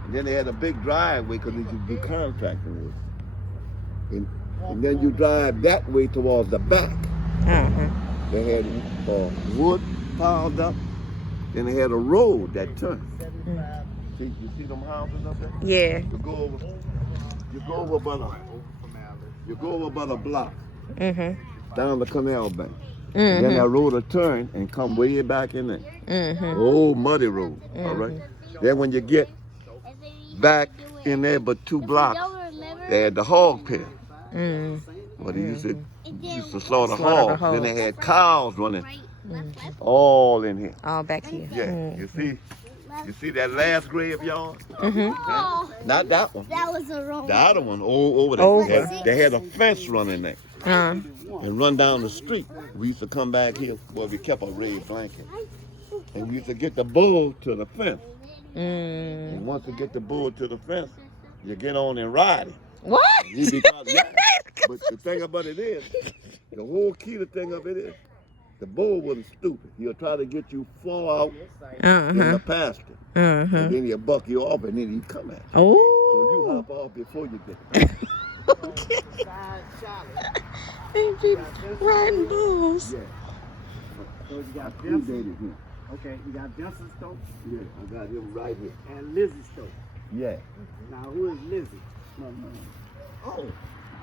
and then they had a big driveway because they could do contracting work. And then you drive that way towards the back. Uh-huh. They had wood piled up, then they had a road that turned. See, you see them houses up there? Yeah. You go over about a block Mm-hmm. down the canal bank. Mm-hmm. And then that road will turn and come way back in there. Mm-hmm. Old muddy road, all right? Then when you get back in there but 2 blocks, they had the hog pen. Where they used to slaughter Slaughter the hogs. Then they hogs. had cows running all in here. All back here. Yeah, you see that last graveyard? Mm-hmm. Not that one. that was the wrong The other one, over there. Over. They had a fence running there and run down the street. We used to come back here, well, we kept a red blanket. And we used to get the bull to the fence. And once you get the bull to the fence, you get on and ride it. What? But the thing about it is, the whole key to the thing of it is, the bull wasn't stupid. He'll try to get you far out in the pasture. And then he'll buck you off and then he'll come at you. Oh. So you hop off before you get there. Okay. They be riding bulls. So you got Who Vincent. dated him? Okay, you got Vincent Stokes Yeah, I got him right here. and Lizzie Stokes. Yeah. Now, who is Lizzie? Oh.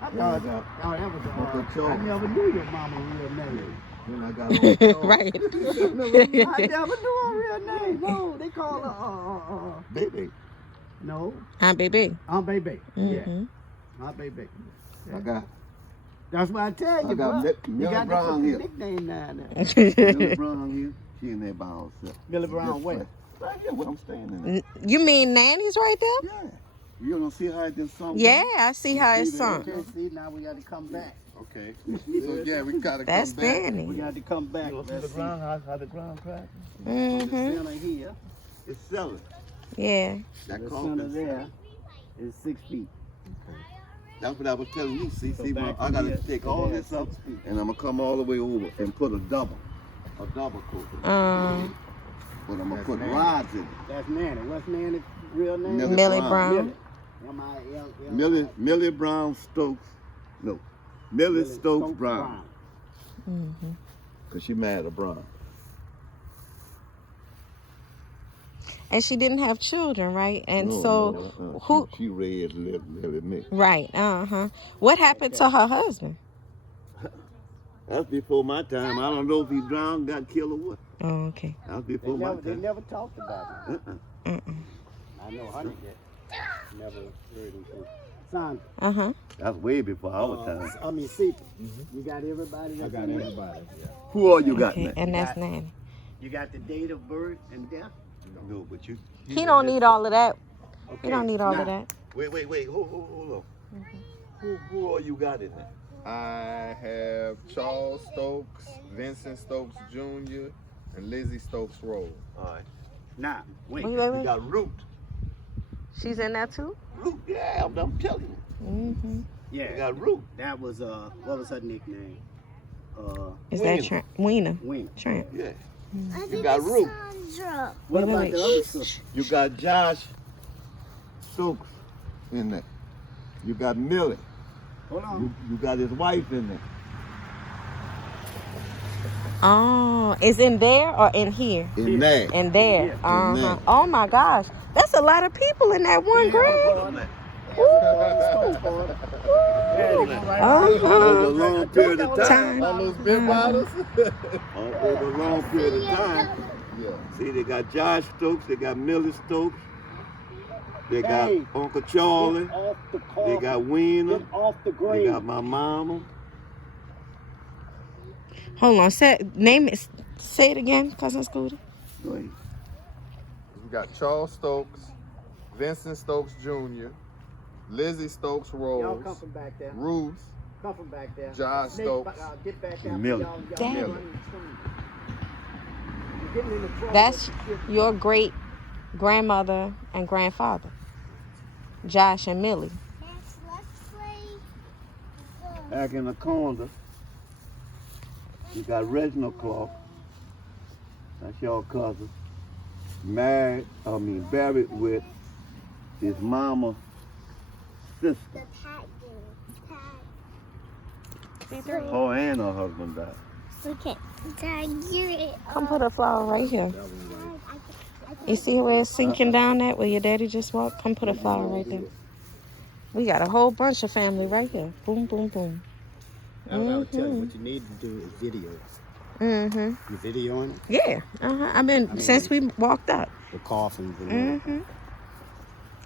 I thought that was Uncle Joe. I never knew your mama's real name. Then I got Right. I never knew her real name. No, they call her Baby. no, Aunt Baby. Aunt Baby. Yeah, Mhm. Aunt Baby. I got That's what I tell you, I got bro. Millie You got Brown to put here. the nickname down there. Millie Brown here. She in there by herself. Millie Brown where? Right here where I'm standing. You mean Nanny's right there? Yeah. You don't see how it just sunk? Yeah, I see how it's sunk. Okay, see, now we got to come back. Okay. So yeah, we gotta That's come back. We Danny. got to come back. You see the Let's see. ground, how the ground cracked? The Mm-hmm. center here, It's selling. Yeah. That the coffin. center there is 6 feet. That's what I was telling you. See, back I got here to take to all there, this up 6 feet. and I'm going to come all the way over and put a double coat. But I'm going to put rods in it. That's Nanny. What's Nanny's real name? Millie Brown. Millie. M-I-L-L. Millie Brown Stokes. No. Millie Stokes Brown. Mm-hmm. Because she married a Brown. And she didn't have children, right? And No, so, no, who? She raised Millie me. Right. What happened to her husband? That's before my time. I don't know if he drowned, got killed, or what. Oh, okay. That's before my They time. never talked about it. I know Honey did. Never heard him say. Sandra. That's way before our time. I mean, Cyprian. You got everybody? I got everybody. Who all you got Okay, now? and that's Nanny. You got the date of birth and death? No, but you. He don't need all of that. Okay. He don't need all now, of that. Wait. Hold on. Who all you got in there? I have Charles Stokes, Vincent Stokes Jr., and Lizzie Stokes Rose. All right. Now, wait. Wait. You got Root. She's in there too? Root, yeah, I'm telling you. Mm-hmm. Yeah. You got Root. That was, what was her nickname? Is that Trent? Weena. Wayne. Trent. Yeah. I You think got it's Root. Sandra. What Wait, about wait. the other sister? You got Josh Stokes in there. You got Millie. Hold on. You got his wife in there. Oh, is in there or in here? In there. In there. Yeah, Uh-huh. Oh my gosh. That's a lot of people in that one grave. Over a long period of time. All those big bottles? Over a long period of time. Yeah. See, they got Josh Stokes, they got Millie Stokes, They got Hey, Uncle Charlie. Get off the car. They got Weena. Get off the They grave. got my mama. Hold on. Say it again, Cousin Scooty. Go ahead. We got Charles Stokes, Vincent Stokes Jr., Lizzie Stokes Y'all Rose, come from back there. Ruth, Come from back there. Josh Snake, Stokes. Get back there. Millie. Y'all Daddy. running the train. You're getting into trouble. That's your great grandmother and grandfather, Josh and Millie. Let's play. Back in the corner, you got Reginald Clark. That's your cousin. Buried with his mama's sister. The tag. Oh, and her husband died. Okay. Tag you. Come put a flower right here. You see where it's sinking down at where your daddy just walked? Come put a flower right there. We got a whole bunch of family right here. Boom, boom, boom. That's what I was telling you. What you need to do is video. Mm-hmm. You videoing it? Yeah. I've been since we walked up. The coffins and all. Mm-hmm.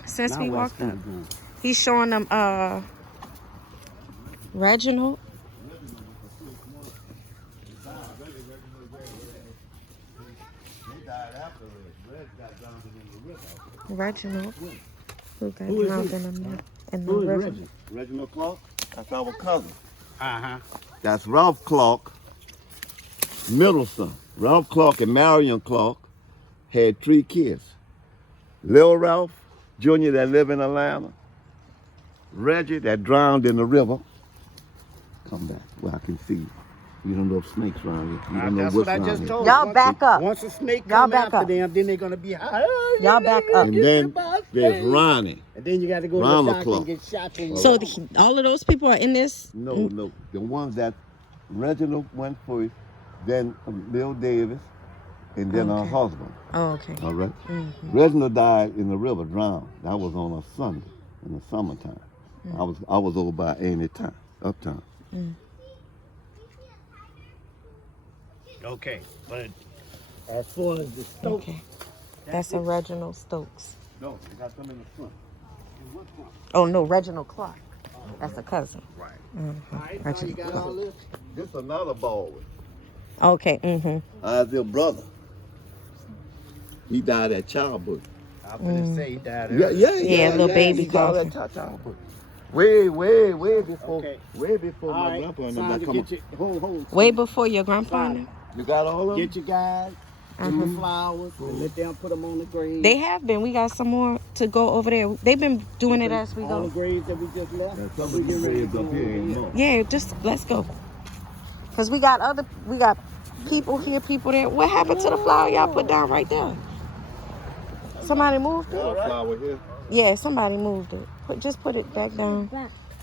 Since Now we where's walked up. food going? He's showing them Reginald. Reginald. Who got Who is drowned he? in the Who is river. Reggie? Reginald Clark? That's our cousin. Uh-huh. That's Ralph Clark, middle son. Ralph Clark and Marion Clark had 3 kids. Lil Ralph Jr. that live in Atlanta. Reggie that drowned in the river. Come back where I can see you. You don't know if snakes around here. You don't know That's what's what I around just here. told Y'all you. back up. Once a snake Y'all come back after up. them, then they're gonna be Y'all back up. And then there's Ronnie. And then you got to go to the Ronald doctor Clark. and get shots in your So arm. all of those people are in this? No. The ones that Reginald went first, then Bill Davis, and then her Okay. husband. Oh, okay. All right? Mm-hmm. Reginald died in the river, drowned. That was on a Sunday in the summertime. I was over by Annie Town, uptown. Okay, but as far as the Stokes, Okay. That's a Reginald Stokes. No, they got some in the front. Oh, no, Reginald Clark. That's a cousin. Right. Mm-hmm. all right, so you got all this. This another ball. Okay, mm-hmm. Isaiah's brother. He died at childbirth. I was gonna say he died. Yeah, little baby He died coffin. at childbirth. Way before, Okay. way before All my right, grandpa and time them. to Come on. get your hold. Way before your grandpa and them? You got all of them? Get your guys, give them flowers, and let them put them on the grave. They have been. We got some more to go over there. They've been doing it as we All the go. graves that we just left. And some of these graves up here ain't more. Yeah, just let's go. Cause we got people here, people there. What happened to the flower y'all put down right there? Somebody moved it? All right. flower here. Yeah, somebody moved it. Just put it back down.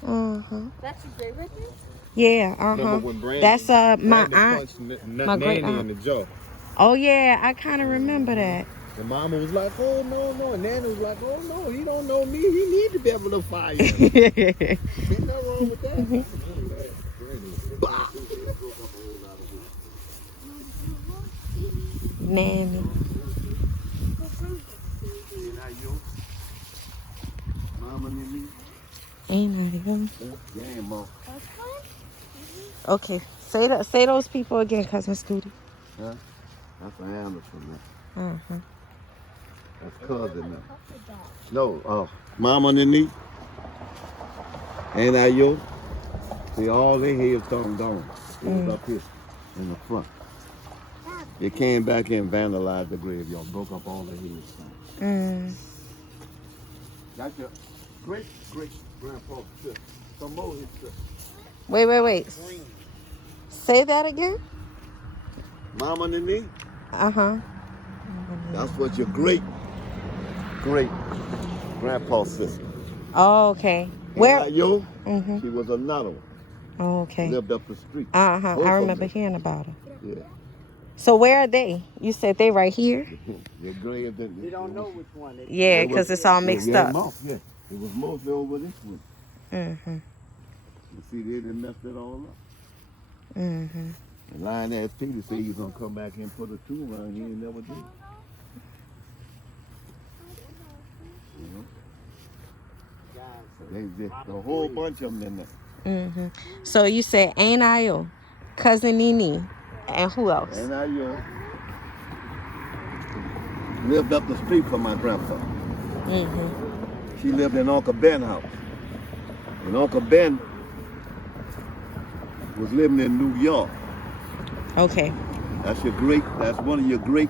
Uh-huh. That's a grave right there? Yeah, Remember uh-huh. when Brandon, That's my Brandon aunt. punched my great Nanny aunt. in the jaw. Oh yeah, I kind of remember that. And Mama was like, oh, no. And Nanny was like, oh, no, he don't know me. He need to be able to fire you. Ain't nothing wrong with that. Nanny. Mama and me. Ain't that good? Yeah, Mom. Okay, say those people again, Cousin Scooty. Huh? That's an Anderson now. Uh-huh. That's cousin now. No, Mama and me. Ain't that yours? See, all their heads come down. It was up here in the front. They came back and vandalized the graveyard, broke up all the heads. Mm. That's your great-great-grandpa's sister. Some more his sister. Wait. Say that again? Mama and me, Uh-huh. that's what your great-great-grandpa's sister. Oh, okay. Ain't Where? that yours? Mm-hmm. She was another one. Oh, okay. Lived up the street. Uh-huh. Both I of remember them. hearing about her. Yeah. So where are they? You said they right here? Your grave didn't. You don't know which one. They Yeah, because it's all mixed up. Yeah, it was mostly over this one. Mm-hmm. You see, they done messed it all up. Mm-hmm. And Lion ass Peter said he was gonna come back and put a tomb around here. He never did. You know? There's a whole bunch of them in there. Mm-hmm. So you said Aunt Io, Cousin Nene, and who else? And I lived up the street from my grandpa. Mm-hmm. She lived in Uncle Ben's house. And Uncle Ben was living in New York. Okay. That's one of your great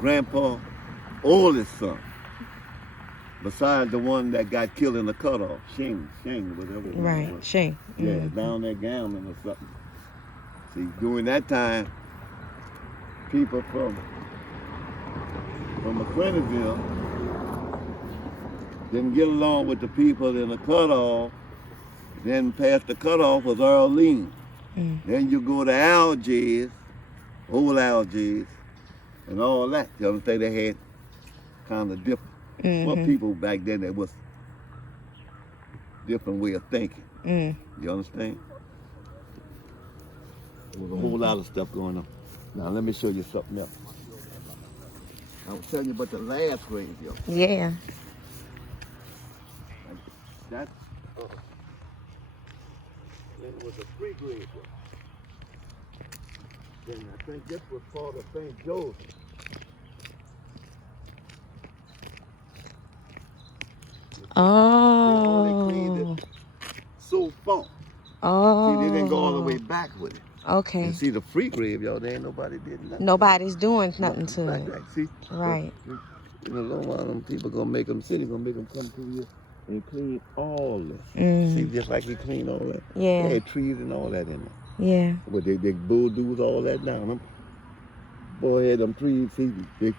grandpa's oldest son. Besides the one that got killed in the cutoff, Shane, whatever. his name Right, was. Shane. Yeah, Mhm. down there gambling or something. See, during that time, people from McClennisville didn't get along with the people in the cutoff. Then past the cutoff was Arlene. Mm. Then you go to Algiers, old Algiers, and all that. You understand? They had kind of different. Well, Mhm. people back then, there was different way of thinking. Mm. You understand? There was a whole lot of stuff going on. Now let me show you something else. I was telling you about the last graveyard. Yeah. That it was a free graveyard. Then I think this was part of St. Joseph. They only cleaned Oh. it so far. Oh. See, they didn't go all the way back with it. Okay. And see, the free graveyard, there ain't nobody did nothing. Nobody's doing nothing to Right, it. right. See? Right. You know, a lot of them people gonna make them city, gonna make them come through here and clean all this. Mm. See, just like he cleaned all that. Yeah. They had trees and all that in there. Yeah. But they bulldoze all that down. Them boy had them trees. See,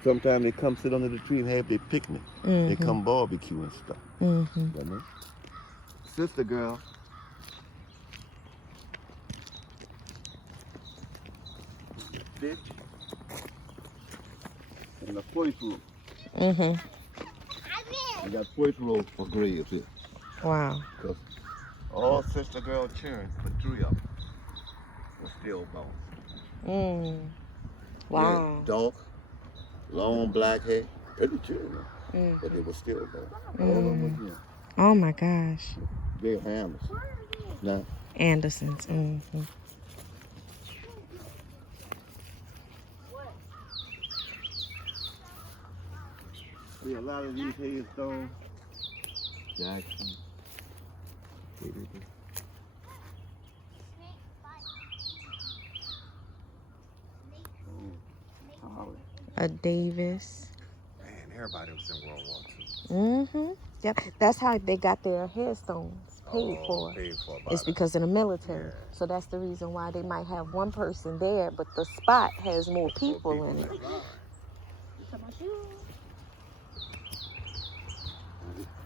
sometimes they come sit under the tree and have their picnic. Mm-hmm. They come barbecue and stuff. Mm-hmm. You know? Sister girl. This and the first row. Mm-hmm. We got first row for graves here. Wow. Because all sister girl children, but 3 of them were still born. Mm. Wow. Yeah, dark, long black hair. Pretty children, Mm. but they were still born. All of them was young. Oh my gosh. They're Hammers. Now, Andersons. Mm-hmm. see a lot of these headstones. Jackson. Holly. A Davis. Man, everybody was in World War II. Mm-hmm. Yep. That's how they got their headstones paid for. Paid for by It's the- because of the military. Yeah. So that's the reason why they might have one person there, but the spot has more people in it.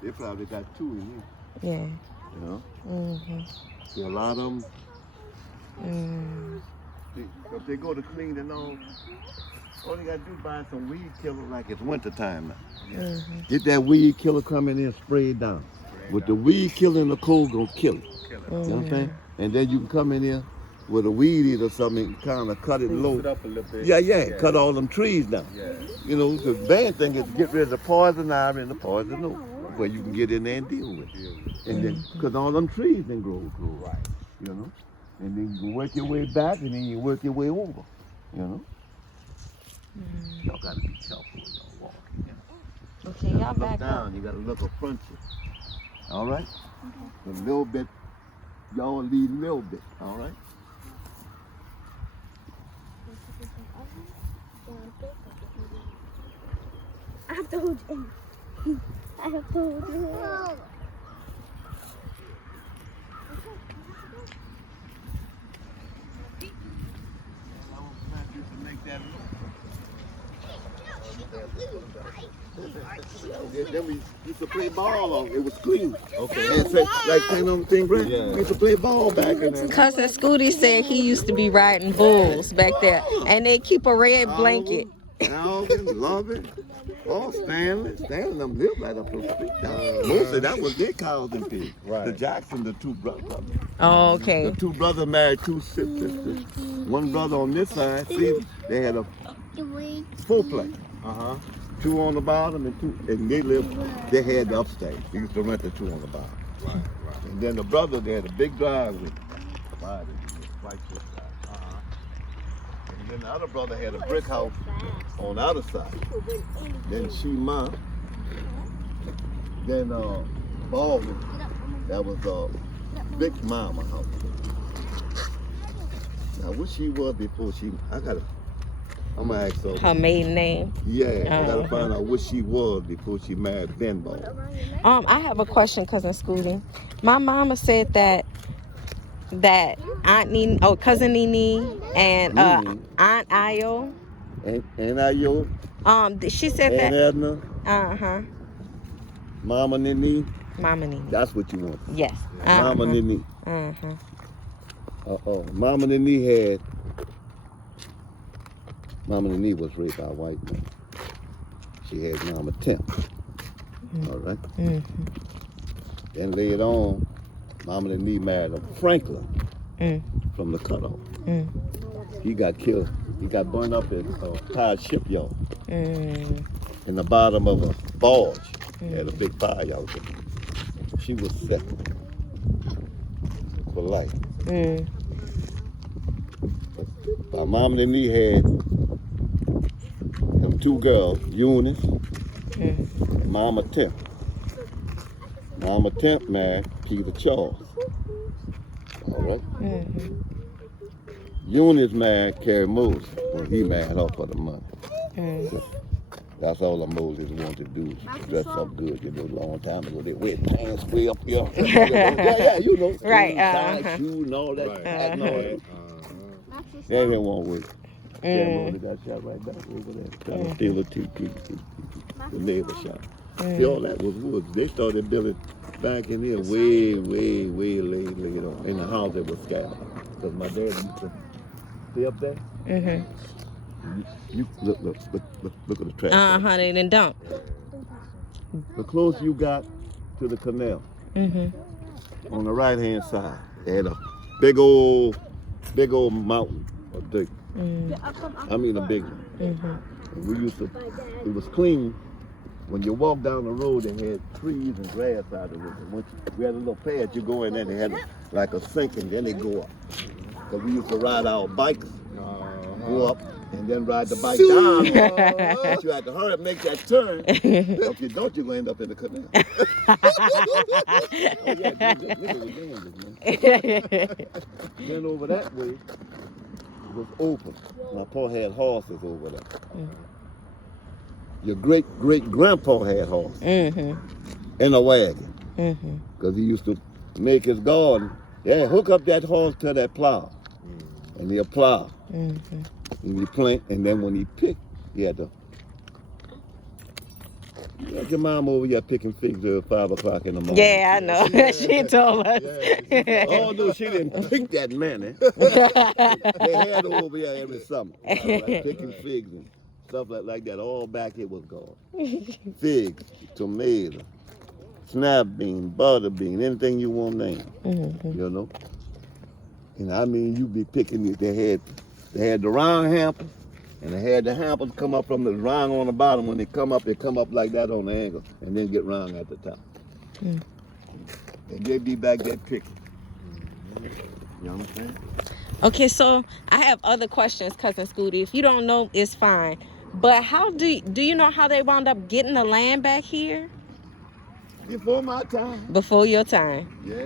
They probably got 2 in here, Yeah. you know. Mm-hmm. See, a lot of them, Mm. if they go to clean and all they got to do is buy some weed killer like it's winter time now. Mm-hmm. Get that weed killer, come in there and spray it down. With the weed killer in the cold, gonna kill it. You know what I'm saying? And then you can come in here with a weed eater or something and kind of cut it low. It up a little bit. Yeah, cut all them trees down. Yeah. You know, the bad thing is get rid of the poison ivy and the poison oak, where you can get in there and deal with it. And then, because all them trees then grow right, you know? And then you can work your way back and then you work your way over, you know? Y'all gotta be careful when y'all walking. Yeah? Okay, y'all Look back down, up. you gotta look up front you. All right? A little bit, y'all lead a little bit, all right? I told you. I told you. Then we used to play ball on it. Was clean. Okay. And say, like playing on the thing, right? Yeah. We used to play ball back in there. Cousin Scooty said he used to be riding bulls back there, and they keep a red blanket. Alvin, Lovin, oh, Stanley them lived right up the street. Mostly that was their cows and pigs. Right. The Jackson, the 2 brothers. Oh, The okay. 2 brothers married 2 sisters. One brother on this side, see, they had a 4-play. Uh-huh. 2 on the bottom and 2, and they lived, they had the upstairs. They used to rent the 2 on the bottom. Right. And then the brother, they had a big driveway. Right this side. And then the other brother had a brick house on the other side. Then Shema. Then Baldwin. That was Big Mama house. Now what she was before I'm gonna ask her. Her maiden name. Yeah, I gotta find out what she was before she married Ben Baldwin. I have a question, Cousin Scooty. My mama said that Aunt Nene, Cousin Nene, and Aunt Ayo. And Ayo. She said and that. Edna. Mama Nene. Mama Nene. That's what you want. Yes. Mama Nene. Mama Nene was raised by a white man. She had Mama Temp. All right. Then later on, Mama Nene married a Franklin from the cutoff. He got killed. He got burned up at Tide Shipyard in the bottom of a barge. He had a big fire out there. She was set for life. My Mama Nene had them two girls, Eunice and Mama Temp. Mama Temp married Peter Charles. All right. Eunice married Carrie Moses when he married her for the money. That's all the Moses wanted to do, is dress up good. You know, a long time ago, they wear pants way up here. yeah, you know. Right. Tight shoes and all that. And all that. That didn't want to work. Carrie Moses got shot right back over there. Trying to steal a the neighbor shop. See, all that was woods. They started building back in here way later on. In the house that was scattered. Because my dad used to stay up there. You look at the trash. They didn't dump. The closer you got to the canal, on the right hand side, they had a big old mountain of dirt. I mean a big one. And we used to, it was clean. When you walk down the road, they had trees and grass out of it. And once we had a little path, you go in there, they had like a sink, and then they go up. Because we used to ride our bikes, go up, and then ride the bike down. But you had to hurry up, make that turn. If you don't, you're going to end up in the canal. Then over that way, it was open. My pa had horses over there. Your great-great-grandpa had horses in a wagon. Because he used to make his garden. Yeah, hook up that horse to that plow. And he'll plow. And he plant, and then when he picked, he had to. You had your mom over here picking figs at 5 o'clock in the morning. Yeah, I know. She told us. Oh, no, she didn't pick that many. They had her over here every summer. Like picking figs and stuff like that. All back here was gone. Figs, tomato, snap bean, butter bean, anything you want to name. You know? And I mean, you be picking it. They had the round hampers, and they had the hampers come up from the round on the bottom. When they come up like that on the angle, and then get round at the top. And they'd be back there picking. You understand? Okay, so I have other questions, Cousin Scooty. If you don't know, it's fine. But how do you know how they wound up getting the land back here? Before my time. Before your time. Yeah.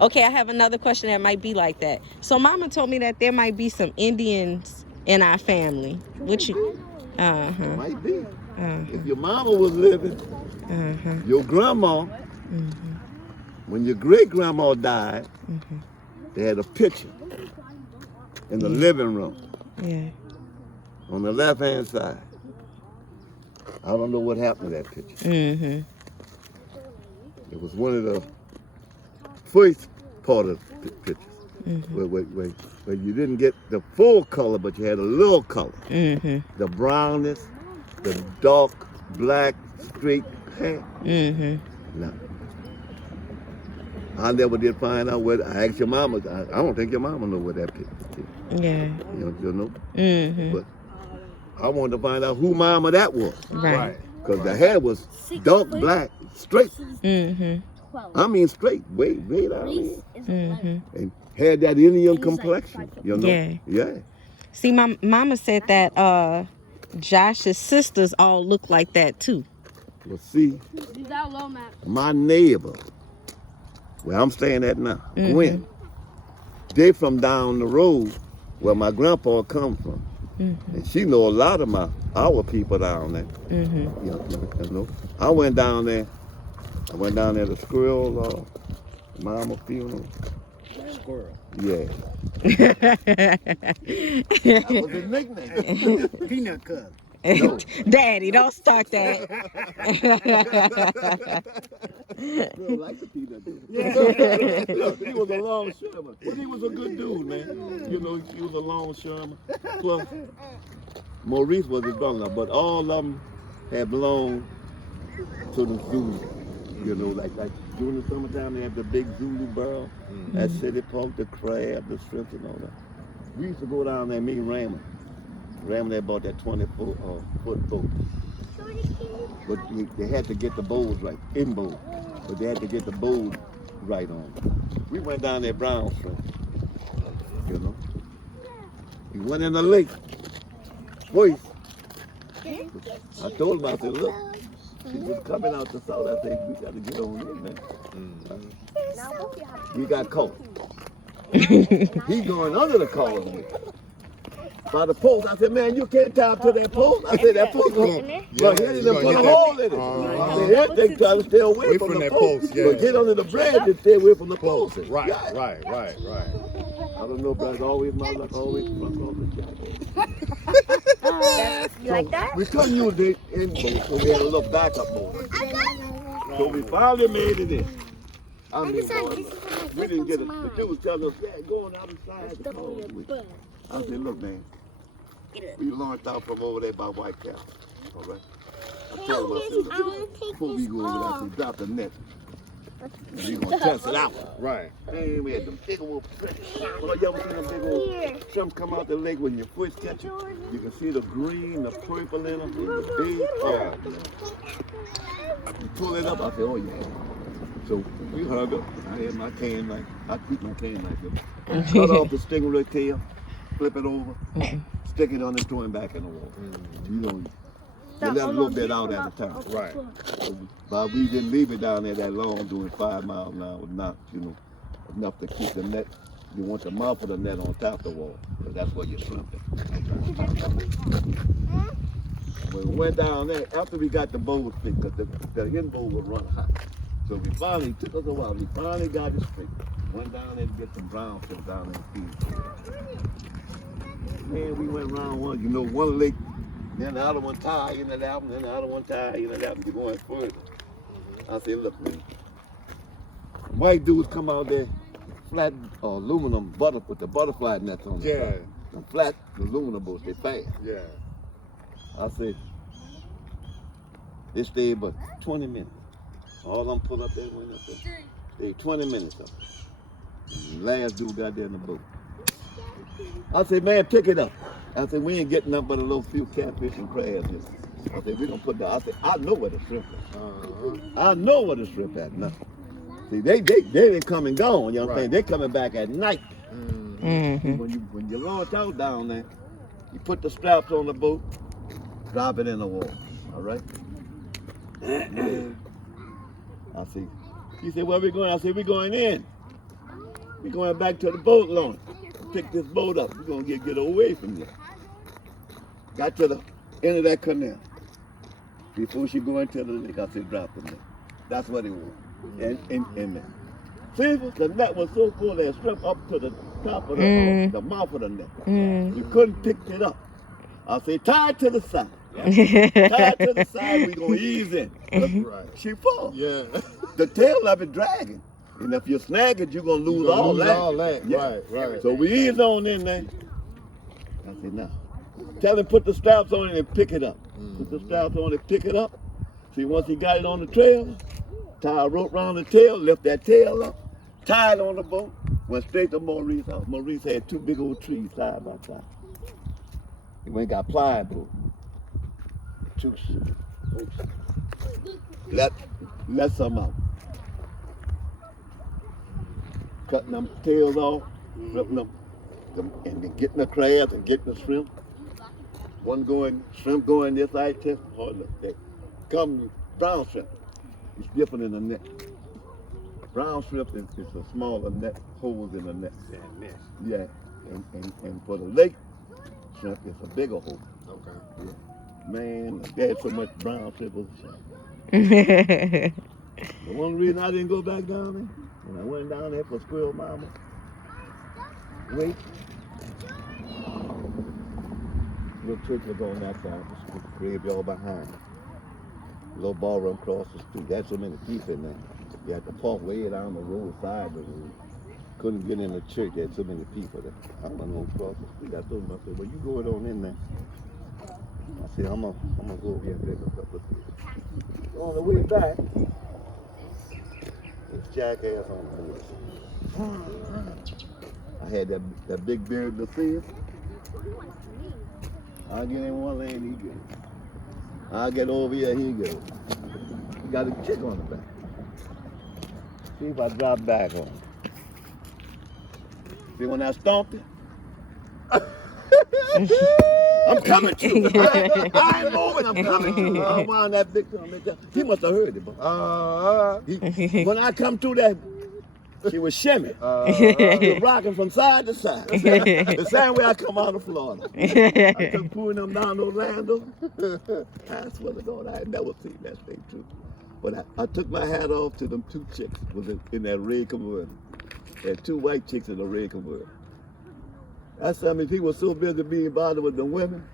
Okay, I have another question that might be like that. So Mama told me that there might be some Indians in our family. Which you Might be. If your mama was living, your grandma, when your great-grandma died, they had a picture in the living room. Yeah. On the left-hand side. I don't know what happened to that picture. It was one of the first part of the pictures. Where you didn't get the full color, but you had a little color. The brownness, the dark black straight hair. Now, I never did find out where. I asked your mama. I don't think your mama knew where that picture is. Yeah. You know. But I wanted to find out who mama that was. Right. Because the hair was dark black, straight. 12. I mean straight, way down Reese there. is Mm-hmm. 11. And had that Indian He's like complexion, 5 foot. you know? Yeah. Yeah. See, my mama said that Josh's sisters all look like that too. Well, see, He's out low, man. my neighbor, where I'm staying at now, Mhm. Gwen, they from down the road where my grandpa come from. Mm-hmm. And she know a lot of our people down there. Mm-hmm. You know. I went down there to Squirrel mama funeral. Squirrel. Yeah. That was his nickname. Peanut cousin. No. Daddy, don't start that. Squirrel like the peanut butter. Look, he was a longshoreman. But he was a good dude, man. You know, he was a longshoreman. Plus, Maurice was his brother, but all of them had belonged to the Zulu. You know, like during the summertime, they have the big Zulu barrel, that city park, the crab, the shrimp, and all that. We used to go down there and meet Raymond. Raymond had bought that 24-foot boat. But they had to get the bowls right, in bowl. But they had to get the bowls right on. We went down there brown shrimp, you know. We went in the lake. Boy, I told him, I said, look, she was coming out the south. I said, we got to get on in, man. We got caught. He going under the causeway. By the post, I said, man, you can't tie up to that post. I said, that post going to hit it and put a hole in it. I said, yeah, they try to stay away from the post. But get under the bridge and stay away from the post. Right. I don't know, but it's always my luck, always fuck off the jacket. You like that? We couldn't use the in boat, so we had a little backup boat. So we finally made it in. I mean, we didn't get it. The dude was telling us, yeah, going out the side of the causeway. I said, look, man, we launched out from over there by White Castle, all right? I told him, I said, look, before we go over there, I said, drop the net. And we gonna test it out. Right. Man, we had them big old, well, you ever seen them big old shrimp come out the lake when you first catch it? You can see the green, the purple in them, and the big. Oh, man. You pull it up, I said, oh yeah. So we hung up. I had my can knife. I keep my can knife. Cut off the stingray tail, flip it over, stick it on and throw it back in the water. You know, you let a little bit out at a time. Right. But we didn't leave it down there that long, doing 5 miles an hour. Not, you know, enough to keep the net. You want the mouth of the net on top of the wall, because that's where you shrimp it. When we went down there, after we got the bowl fixed, because the hen bowl was running hot. So we finally, took us a while, we finally got it straight. Went down there to get some brown shrimp down there and feed. Man, we went around one, you know, one lake, then the other one tied into that one, then the other one tied into that one, you're going further. I said, look, man, white dudes come out there, flat aluminum butter, put the butterfly nets on Yeah. them flat aluminum boats, they fast. Yeah. I said, they stayed but 20 minutes. All of them pulled up there, went up there. Stayed 20 minutes up. And the last dude got there in the boat. I said, man, pick it up. I said, we ain't getting nothing but a little few catfish and crabs here. I said, we gonna put that. I said, I know where the shrimp is. I know where the shrimp at now. See, they didn't come and gone, you know what I'm saying? They coming back at night. Mm-hmm. When you launch out down there, you put the straps on the boat, drop it in the water, all right? I see. He said, where we going? I said, we going in. We going back to the boat launch. Pick this boat up. We're gonna get away from here. Got to the end of that canal. Before she go into the lake, I said, drop the net. That's what it was. In there. See, the net was so full that it stripped up to the top of the mouth of the net. You couldn't pick it up. I said, tie it to the side. Tie it to the side, we gonna ease in. Right. She full. Yeah. The tail of it dragging. And if you snag it, you're gonna lose all that. Yeah. Right. So we ease on in there. I said, now, tell him put the straps on it and pick it up. Put the straps on it, pick it up. See, once he got it on the trail, tie a rope around the tail, lift that tail up, tie it on the boat, went straight to Maurice's house. Maurice had 2 big old trees side by side. He went and got pliable. Let some out. cutting them tails off, flipping them, and then getting the crabs and getting the shrimp. Shrimp going this side, test hard enough. They come brown shrimp. It's different in the net. Brown shrimp is a smaller net, holes in the net. Yeah, and for the lake shrimp, it's a bigger hole. Okay. Yeah. Man, there's so much brown shrimp was the one reason I didn't go back down there, when I went down there for Squirrel Mama, wait. Little church was on that side, the graveyard behind. Little ballroom across the street. There's so many people in there. You had to park way down the roadside, but we couldn't get in the church. There had so many people there. I don't know across the street. I told him, I said, well, you go on in there. I said, I'm gonna go over here and take a couple of things. On the way back, this jackass on the motor. I had that big beard to see it. I'll get in one lane, he goes. I'll get over here, he goes. He got a chick on the back. See if I drop back on him. See when I stomped it? I'm coming to you. I ain't moving, I'm coming to you. I wound that big thing. He must have heard it, but when I come through that, she was shimming. She was rocking from side to side. The same way I come out of Florida. I took pulling them down Orlando. I swear to God, I had never seen that thing too. But I took my hat off to them two chicks was in that red convertible. There two white chicks in the red convertible. That's how many people were so busy being bothered with the women.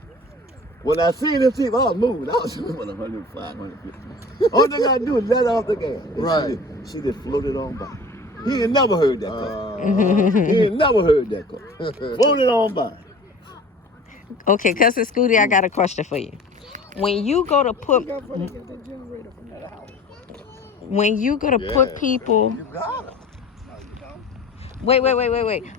When I seen them people, I was moving. I was moving 105, 150. All they gotta do is let off the gas. Right. She just floated on by. He ain't never heard that call. He ain't never heard that call. Floated on by. Okay, Cousin Scooty, I got a question for you. When you go to put people, You got her. wait.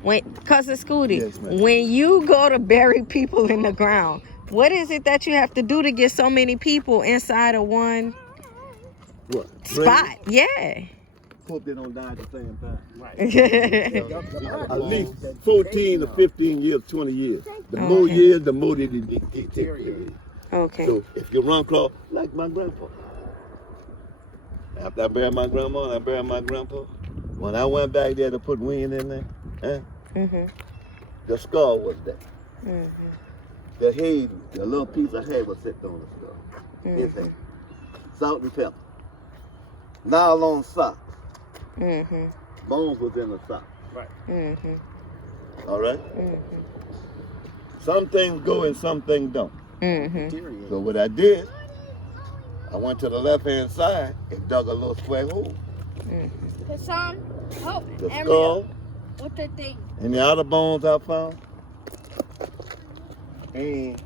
When Cousin Scooty, Yes, ma'am. when you go to bury people in the ground, what is it that you have to do to get so many people inside of one What? spot? Yeah. Hope they don't die at the same time. Right. At least 14 to 15 years, 20 years. The more Okay. years, the more they deteriorate. Okay. So if you run across, like my grandpa. After I buried my grandma and I buried my grandpa, when I went back there to put wind in there, the skull was there. The head, the little piece of hair was sitting on the skull. His head. Salt and pepper. Nylon socks. Bones was in the sock. Right. All right? Some things go and some things don't. So what I did, I went to the left-hand side and dug a little square hole. Hassan, help The Emily skull with the thing. and the outer bones I found. And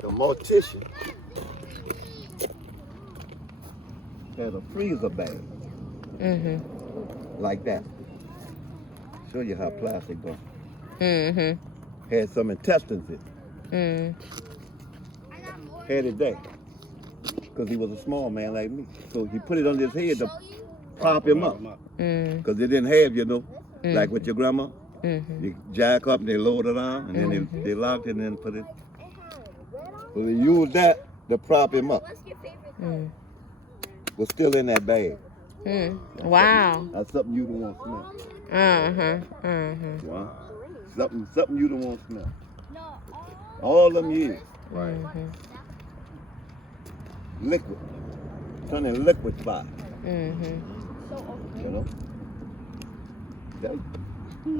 the mortician had a freezer bag like that. Show you how plastic goes. Had some intestines in it. Had it there. Because he was a small man like me. So he put it on his head to prop him up. Because they didn't have, like with your grandma. You jack up and they load it on, and then they locked it and then put it. So they used that to prop him up. Was still in that bag. Wow. That's something you don't want to smell. Wow. Something you don't want to smell. All them years. Right. Liquid. Turning liquid fire. You know?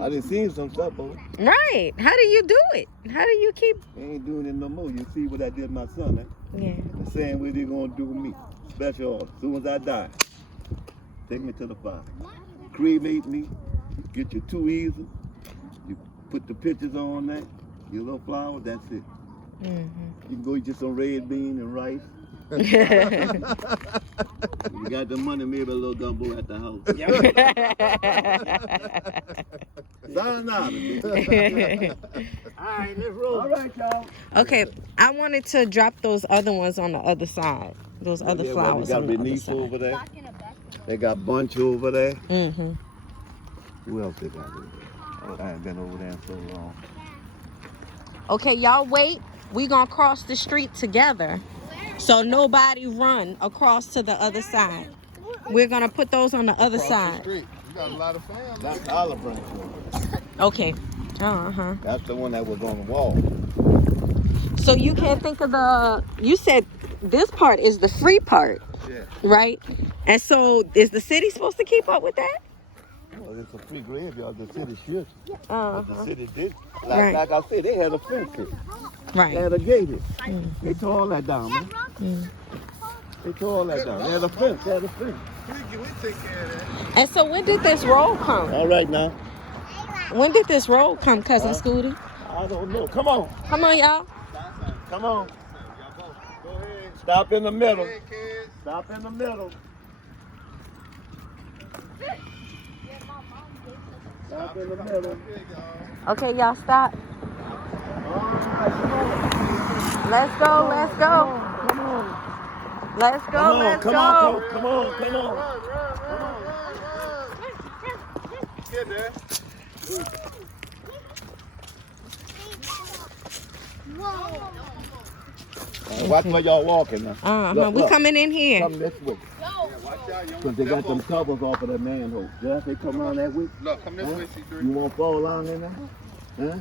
I done seen some stuff, boy. Right. How do you do it? How do you keep? Ain't doing it no more. You see what I did to my son, eh? Yeah. The same way they gonna do with me. Special order. As soon as I die, take me to the fire. Cremate me. Get your 2 easels. You put the pictures on there. Your little flower. That's it. You can go eat you some red bean and rice. You got the money, maybe a little gumbo at the house. All right, let's roll. All right, y'all. Okay, I wanted to drop those other ones on the other side. Those other flowers They got on the other Bernice side. over there. They got Bunch over there. Who else they got over there? I ain't been over there in so long. Okay, y'all wait. We gonna cross the street together. So nobody run across to the other side. We're gonna put those on the other Across the side. street. You got a lot of family. That's Olive Branch one. Okay. Uh-huh. That's the one that was on the wall. So you can't think of you said this part is the free part, Yeah. right? And so is the city supposed to keep up with that? Well, it's a free graveyard. The city should. But the Uh-huh. city did. Right. Like I said, they had a fence here. They Right. had a gate here. They tore all that down, man. They tore all that down. They had a fence. They had a fence. We take care of that. And so when did this road come? All right now. When did this road come, Cousin Scooty? I don't know. Come on. Come on, y'all. Come on. Go ahead. Stop in the middle. Go ahead, kids. Stop in the middle. Stop in the middle. There you go. Okay, y'all stop. All right, come on. Let's go, let's go. Come on. Let's go, Come on, let's come go. on, come on, come on. Run. Get there. Watch where y'all walking now. Uh-huh. Look, We look. coming in here. Come this way. Watch out. You Because they got them covers off of that manhole. Just they come around that way. Look, come this Huh? way, You C3. won't fall down in there? Huh?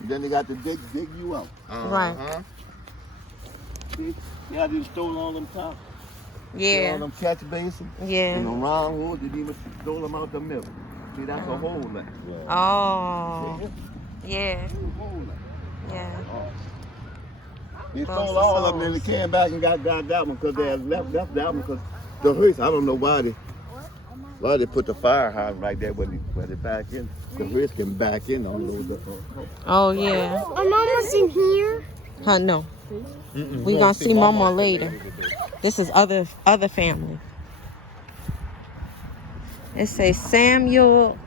And then they got to dig you out. Right. See? Yeah, they stole all them tops. All Yeah. them catch basins. And Yeah. them round holes, they even stole them out the middle. See, that's a hole there. Oh. See? Yeah. That's a hole there. Yeah. They Those stole are all of them and they came back and got that one because they had left that one because the hearse, I don't know why they put the fire hydrant right there when they back in. The hearse can back in on those. Oh yeah. Are mamas in here? Huh? No. We gonna see Mama later. This is other family. It says Samuel.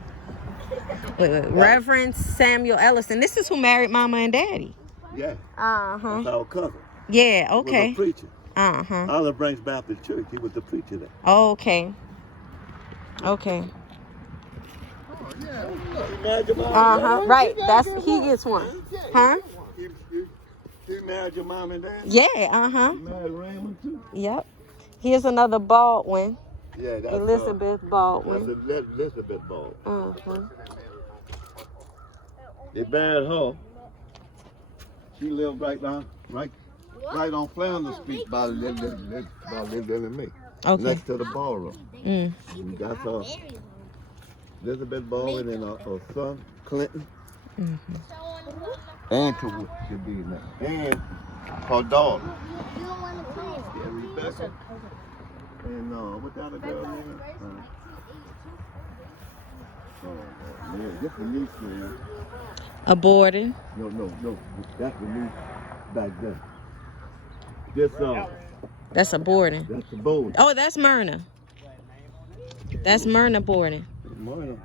Wait. Reverend Samuel Ellison. This is who married Mama and Daddy. Yeah, Uh huh. that's our cousin. Yeah. He was a Okay. preacher. Uh huh. Olive Branch Baptist Church. He was the preacher there. Okay. Okay. You married your mom? Uh huh. Right. That's he gets one. Huh? You married your mom and dad? Yeah. Uh huh. You married Raymond too? Yep. Here's another Baldwin. Yeah, that's Elizabeth That's Baldwin. Elizabeth Ball. Uh-huh. They buried her. She lived right on Flanders Street by Lily and me. Okay. Next to the ballroom. Mm. And that's her. Elizabeth Baldwin and her son, Clinton. And to should be in there. And her daughter. Yeah, Rebecca. And what the other girl name? Yeah, this the niece man. Aborted. No. That's the niece back then. This That's aborting. that's the bowl. Oh, that's Myrna. That's Myrna boarding. Morning.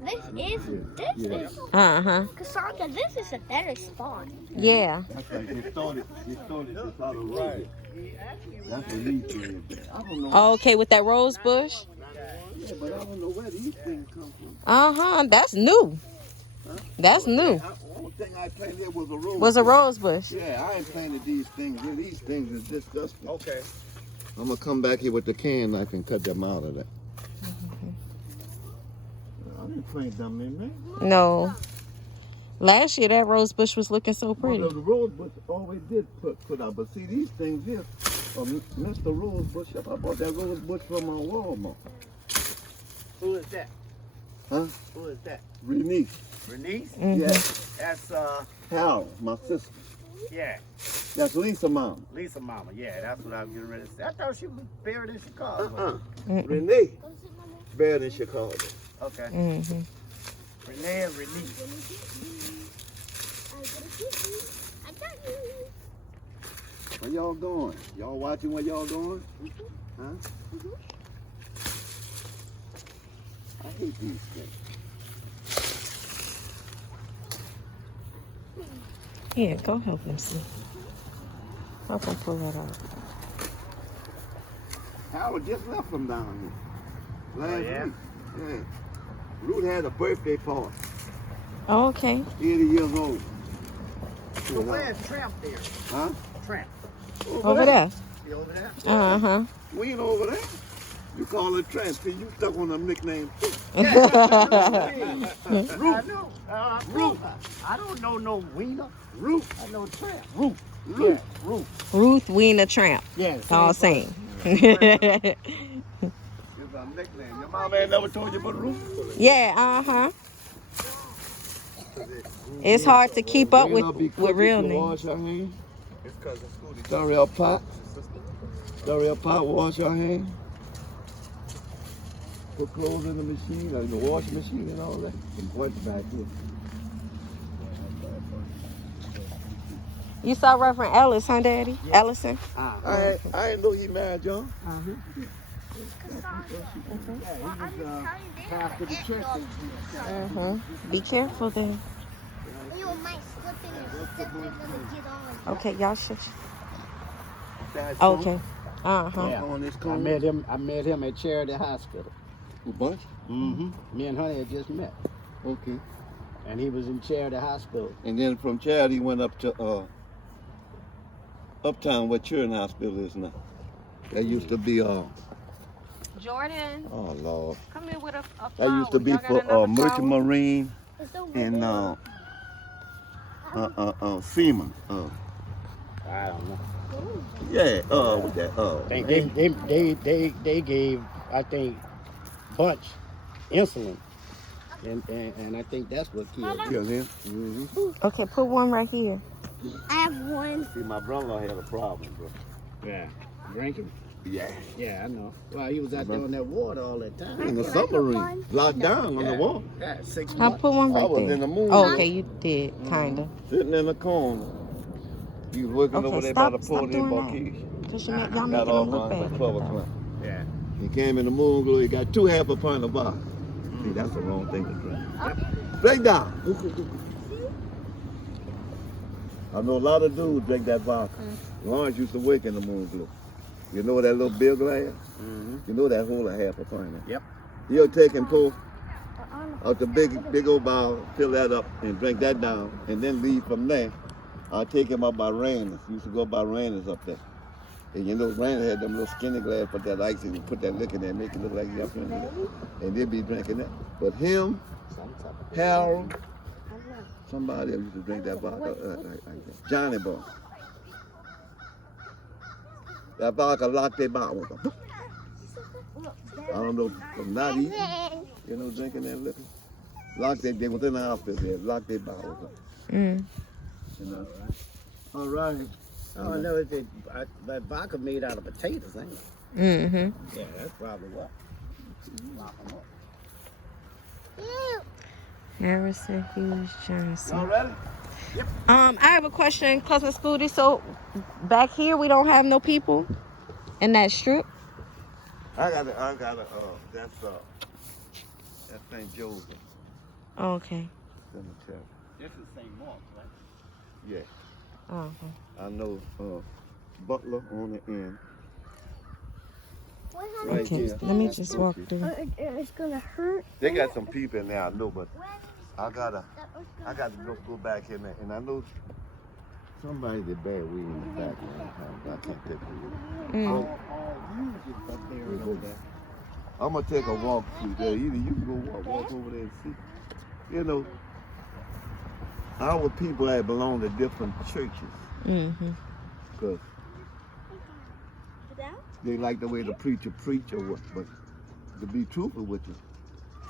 This is Uh-huh. Cassandra, this is a better spot. Yeah. That's like they started this out of road. That's the niece man. I don't know. Oh, okay, with that rose bush. Yeah, but I don't know where these things come from. Uh-huh. That's new. That's new. The only thing I planted was a rose. Was a rose bush. Yeah, I ain't planted these things. These things is disgusting. Okay. I'm gonna come back here with the can knife and cut them out of that. I didn't plant them in there. No. Last year that rose bush was looking so pretty. Well, the rose bush always did put out, but see these things here, Mr. Rose Bush, I bought that rose bush from Walmart. Who is that? Huh? Who is that? Renice. Bernice? Mhm. Yeah. That's Harold, my sister. yeah, That's Lisa mom. Lisa Mama. Yeah, that's what I was getting ready to say. I thought she was buried in Chicago. Mm-mm. Renee. Buried in Chicago. Okay. Mhm. Renee and Renee. I got you. Where y'all going? Y'all watching where y'all going? Huh? I hate these things. Here, go help him see. Help him pull that out. Harold just left from down here last yeah? week. Yeah. Ruth had a birthday party. Okay. 80 years old. So where's Tramp there? Huh? Tramp. Over there. You over there? Uh-huh. We ain't over there. You call it Trent. See, you stuck on them nicknames too. I know. Ruth. I don't know no Wiener. Ruth. I know Tramp. Ruth. Yeah, Ruth. Ruth Weena Tramp. Yeah. All same. It's a nickname. Your mama ain't never told you about Ruth? Yeah, uh-huh. It's hard to keep up with real names. Wash your hands. Sorry, up pot. Sorry, up pot. Wash your hands. Put clothes in the machine, like the washing machine and all that. And what's back here? You saw Reverend Ellis, huh, Daddy? Ellison? I didn't know he married John. Pastor the church. Be careful then. You might slip in and step in and get on. Okay, y'all should. That's Okay. Uh-huh. Yeah. On this I corner. met him at Charity Hospital. Who, Bunch? Mm-hmm. Me and Honey had just met. Okay. And he was in Charity Hospital. And then from Charity, he went up to Uptown, where Children's Hospital is now. That used to be, Jordan, oh Lord. come here with a flower. That used to be Y'all got for another Merchant flower? Marine It's the and FEMA. I don't know. Yeah, with that, They gave, I think, Bunch insulin. And I think that's what killed him. kill him. Mm-hmm. Okay, put one right here. I have one. See, my brother had a problem, bro. Yeah. Drinking? Yeah. Yeah, I know. Well, he was out there on that water all that time. In the submarine, locked down on the wall. Yeah, 6 I'll months. put one I right was in there. the moon. Oh, okay, you did, kinda. Sitting in the corner. He was working Okay, over there by the stop port in doing that. Marquise. Cause y'all Got making them off look on bad. the 12 o'clock. Yeah. He came in the moon glow. He got 2 half a pint of vodka. See, that's the wrong thing to drink. Straight down. I know a lot of dudes drink that vodka. Lawrence used to work in the moon glow. You know that little beer glass? Mm-hmm. You know that whole half a pint. Yep. He'll take and pour out the big old bottle, fill that up, and drink that down, and then leave from there. I'll take him up by Randers. Used to go by Randers up there. And you know, Randers had them little skinny glass, put that ice in, and put that liquor in there, make it look like you got plenty of it. And they'll be drinking that. But him, Harold, somebody else used to drink that vodka, like that. Johnny Boy. That vodka locked their bottle. I don't know, from not eating, you know, drinking that liquor. Locked they was in the hospital there, locked their bottles up. Mm. You know. All right. Oh, no, that vodka made out of potatoes, ain't it? Mm-hmm. Yeah, that's probably what. Harrison Hughes Johnson. Y'all ready? I have a question, Cousin Scooty. So back here we don't have no people in that strip? I got that's St. Joseph Okay. Cemetery. This is St. Mark, right? Yeah. Uh-huh. I know Butler on the end. What Right Okay, here. let me just walk through. It's gonna hurt. They got some people in there, I know, but I gotta go back in there, and I know somebody did bad weed in the back one time, but I can't take it. Mm. I'm gonna take a walk through there. Either you can go walk over there and see. You know, our people that belong to different churches, Mm-hmm. because they like the way the preacher preach or what. But to be truthful with you,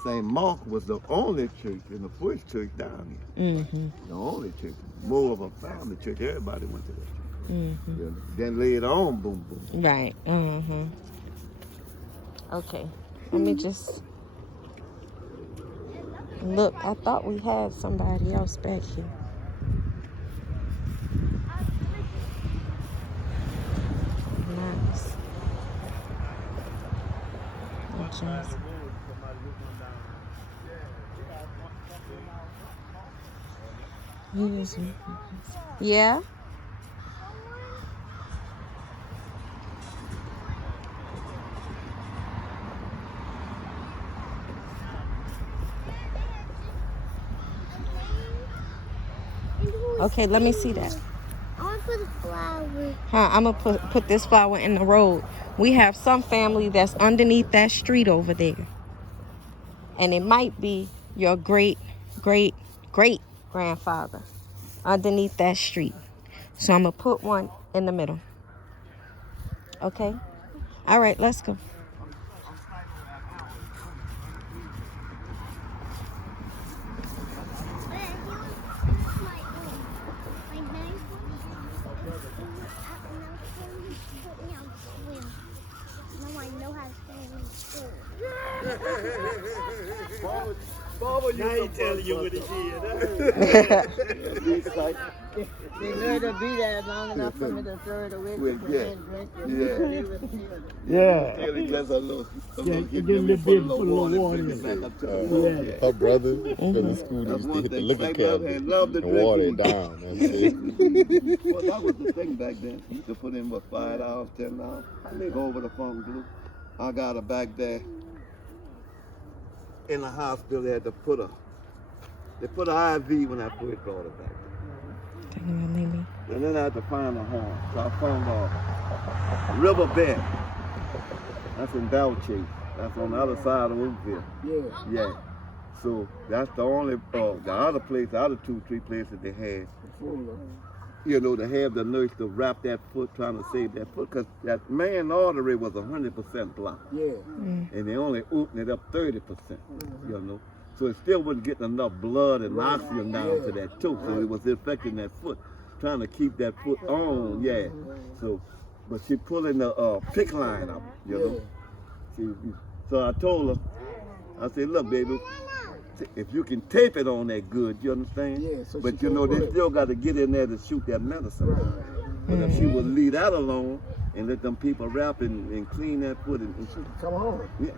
St. Mark was the only church in the first church down here. Mm-hmm. The only church. More of a family church. Everybody went to that church. Mm-hmm. You know? Then later on, boom, boom. Right. Mm-hmm. Okay. Let me just look. I thought we had somebody else back here. Nice. Okay. Yeah. Okay, let me see that. I want to put a flower. Huh, I'm gonna put this flower in the road. We have some family that's underneath that street over there. And it might be your great grandfather underneath that street. So I'm gonna put one in the middle. Okay? All right, let's go. Now he telling you what he did. They let her be there long enough for me to throw it away. Yeah. Just a little Get a little bit, put a little water in it. Her brother from the school used to hit the liquor cabinet and water it down. That's it. Well, that was the thing back then. You used to put in what, $5, $10. Go over the phone glue. I got her back there in the hospital. They had to put an IV when I first brought her back. And then I had to find a home. So I found a riverbed. That's in Chase. That's on the other side of Oakville. Yeah. So that's the only, the other place, the other 2, 3 places they had. You know, to have the nurse to wrap that foot, trying to save that foot, because that main artery was 100% blocked. And they only opened it up 30%, you know. So it still wasn't getting enough blood and oxygen down to that toe, so it was infecting that foot, trying to keep that foot on, So, but she pulling the pick line up, you know. So I told her, I said, look, baby, if you can tape it on that good, you understand? But you know, they still got to get in there to shoot that medicine. But if she would leave that alone and let them people wrap and clean that foot and Come on. yeah.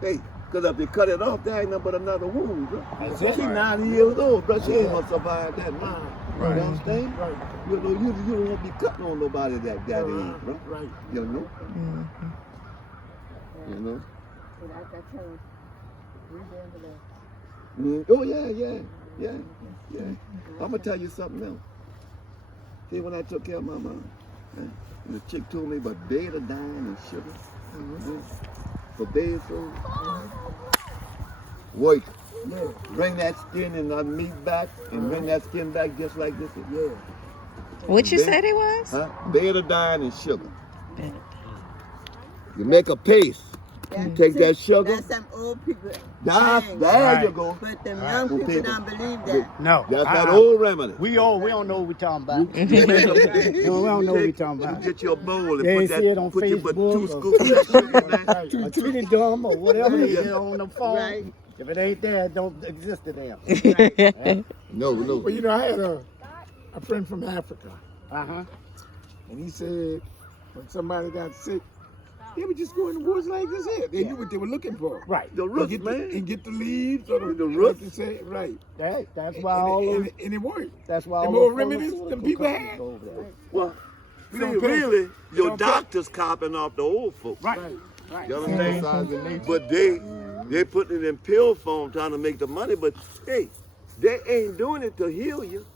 Hey, because if they cut it off, there ain't nothing but another wound, bro. She's 90 years old, bro. She ain't gonna survive that long. You understand? You know, you don't want to be cutting on nobody that age, bro. You know? You know? Oh, yeah. I'm going to tell you something else. See, when I took care of my mom, the chick told me about betadine and sugar for days old. Work. Bring that skin and that meat back and bring that skin back just like this. What you said it was? Betadine and sugar. You make a paste. You take that sugar. That's some old people. There you go. But them young people don't believe that. No. That's that old remedy. We don't know what we're talking about. You We don't know what we're talking about. You get your bowl and They put ain't see it on put your Facebook 2 scoops of that sugar in there. Or Tweety Dumb or whatever they do on the phone. If it ain't there, it don't exist to them. No. Well, you know, I had a friend from Africa, and he said when somebody got sick, they would just go in the woods like this here. They knew what they were looking for. Right. The roots, man. And get the leaves or The roots. like you say, right. That's why all And it worked. that's why Them all old the remedies pharmaceutical them people companies had. go over there. Well, We see, don't pay. really, We your don't pay. doctor's copying off the old folks. Right. You understand? But they putting it in pill form trying to make the money, but hey, they ain't doing it to heal you.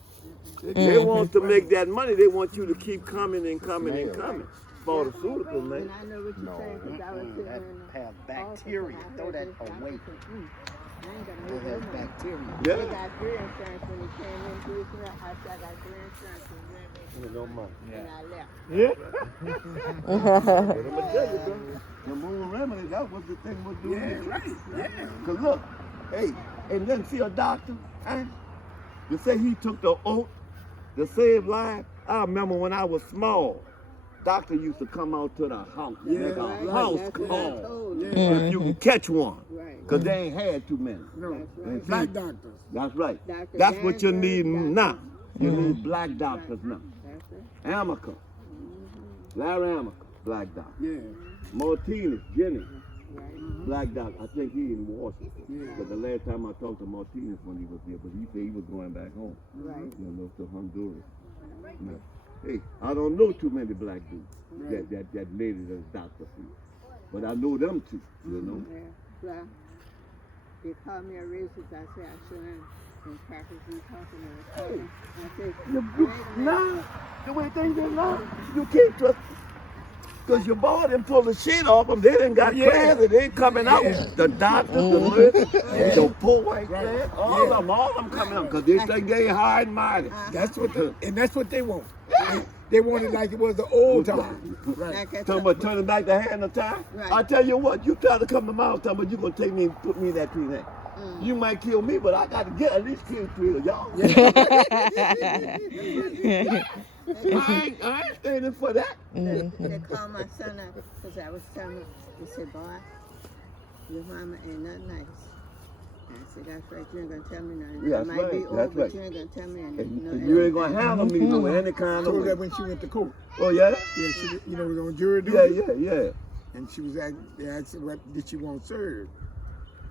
They want to make that money. They want you to keep coming and coming and coming. Pharmaceutical, man. I know what you're saying because I was sitting That in the have bacteria. Throw that away. It has bacteria. Yeah. He got free insurance when he came in. I said I got free insurance and No money. I left. But I'm gonna tell you, bro. The moon remedy, that was the thing was doing. Cause look, hey, and then see a doctor, you say he took the oath to save lives. I remember when I was small, doctor used to come out to the house, make a house call. If you can catch one, cause they ain't had too many. And see, Black doctors. that's right. Dr. That's what you need Danvers, now. You need black doctors now. Amica, Larry Amica, black doctor. Martinez, Jenny, black doctor. I think he in Washington. But the last time I talked to Martinez when he was here, but he said he was going back home. You know, to Honduras. Now, hey, I don't know too many black dudes that lady that's doctor for you. But I know them too, you know. Well, they call me a racist. I say I sure am. And crackers and coffee. I said, Now, the way things are now, you can't trust. Because your boy didn't pull the shit off them. They didn't got crazy. They ain't coming out. The doctors, the nurses, your poor white man, all of them coming out. Because they think they high and mighty. That's what they want. They want it like it was the old time. Like that. Talking about turning back the hand of time. Right. I tell you what, you try to come to my house, talking about you going to take me and put me in that tree now. You might kill me, but I got to get at least kill 3 of y'all. I ain't standing for that. They called my son up because I was telling him, they said, boy, your mama ain't nothing nice. And I said, that's right, you ain't going to tell me nothing. Yeah, I might be old, but right. you ain't going to tell me And anything. you ain't going to handle me no any kind of Told way. that when she went to court. Oh, yeah? Yeah, she, you know, was on jury duty. Yeah. And she was they asked her what did she want served,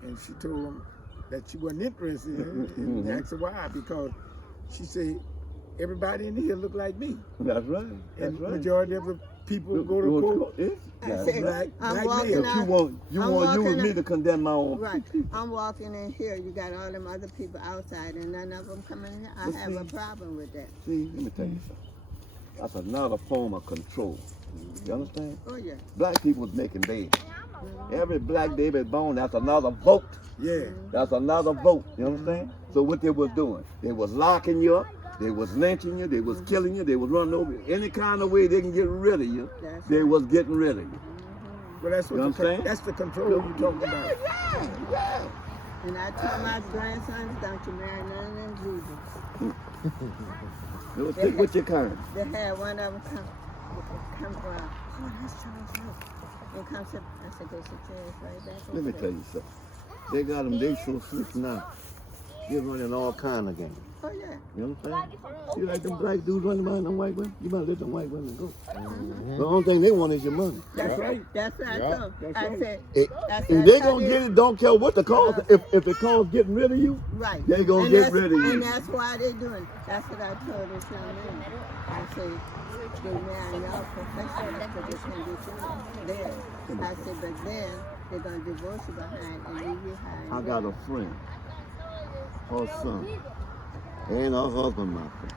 and she told them that she wasn't interested in it. And they asked her why, because she said everybody in here look like me. That's right. And majority of the people go to court. I That's said, right. I'm Black walking male. out. You I'm want walking me up- to condemn my own. Right. I'm walking in here. You got all them other people outside, and none of them coming in here. I But have a see- problem with that. See, let me tell you something. That's another form of control. You understand? Oh, yeah. Black people's making babies. Every black baby born, that's another vote. Yeah. That's another vote. You understand? So what they was doing, they was locking you up, they was lynching you, they was killing you, they was running over you. Any kind of way they can get rid of you, That's they was getting rid of you. Well, that's what You understand? that's the control you're talking about. Yeah. And I told my grandsons, don't you marry none of them Jesus. You stick with your kind. They had one of them come oh, that's Charles' house. And come sit, I said, go sit your ass right back over Let me there. tell you something. They got them, they so slick now. They're running all kind of games. Oh, yeah. You understand? You like them black dudes running behind them white women? You better let them white women go. The only thing they want is your money. That's right. That's what I told them. I said, If that's they what I gonna told get them. it, don't care what the cost. If it costs getting rid of you, Right. they gonna And get that's- rid of you. And that's why they're doing it. That's what I told this young man. I said, they marry y'all professionals because they can get you there. I said, but then they're going to divorce you behind and leave you behind. I got a friend, her son, and her husband, my friend.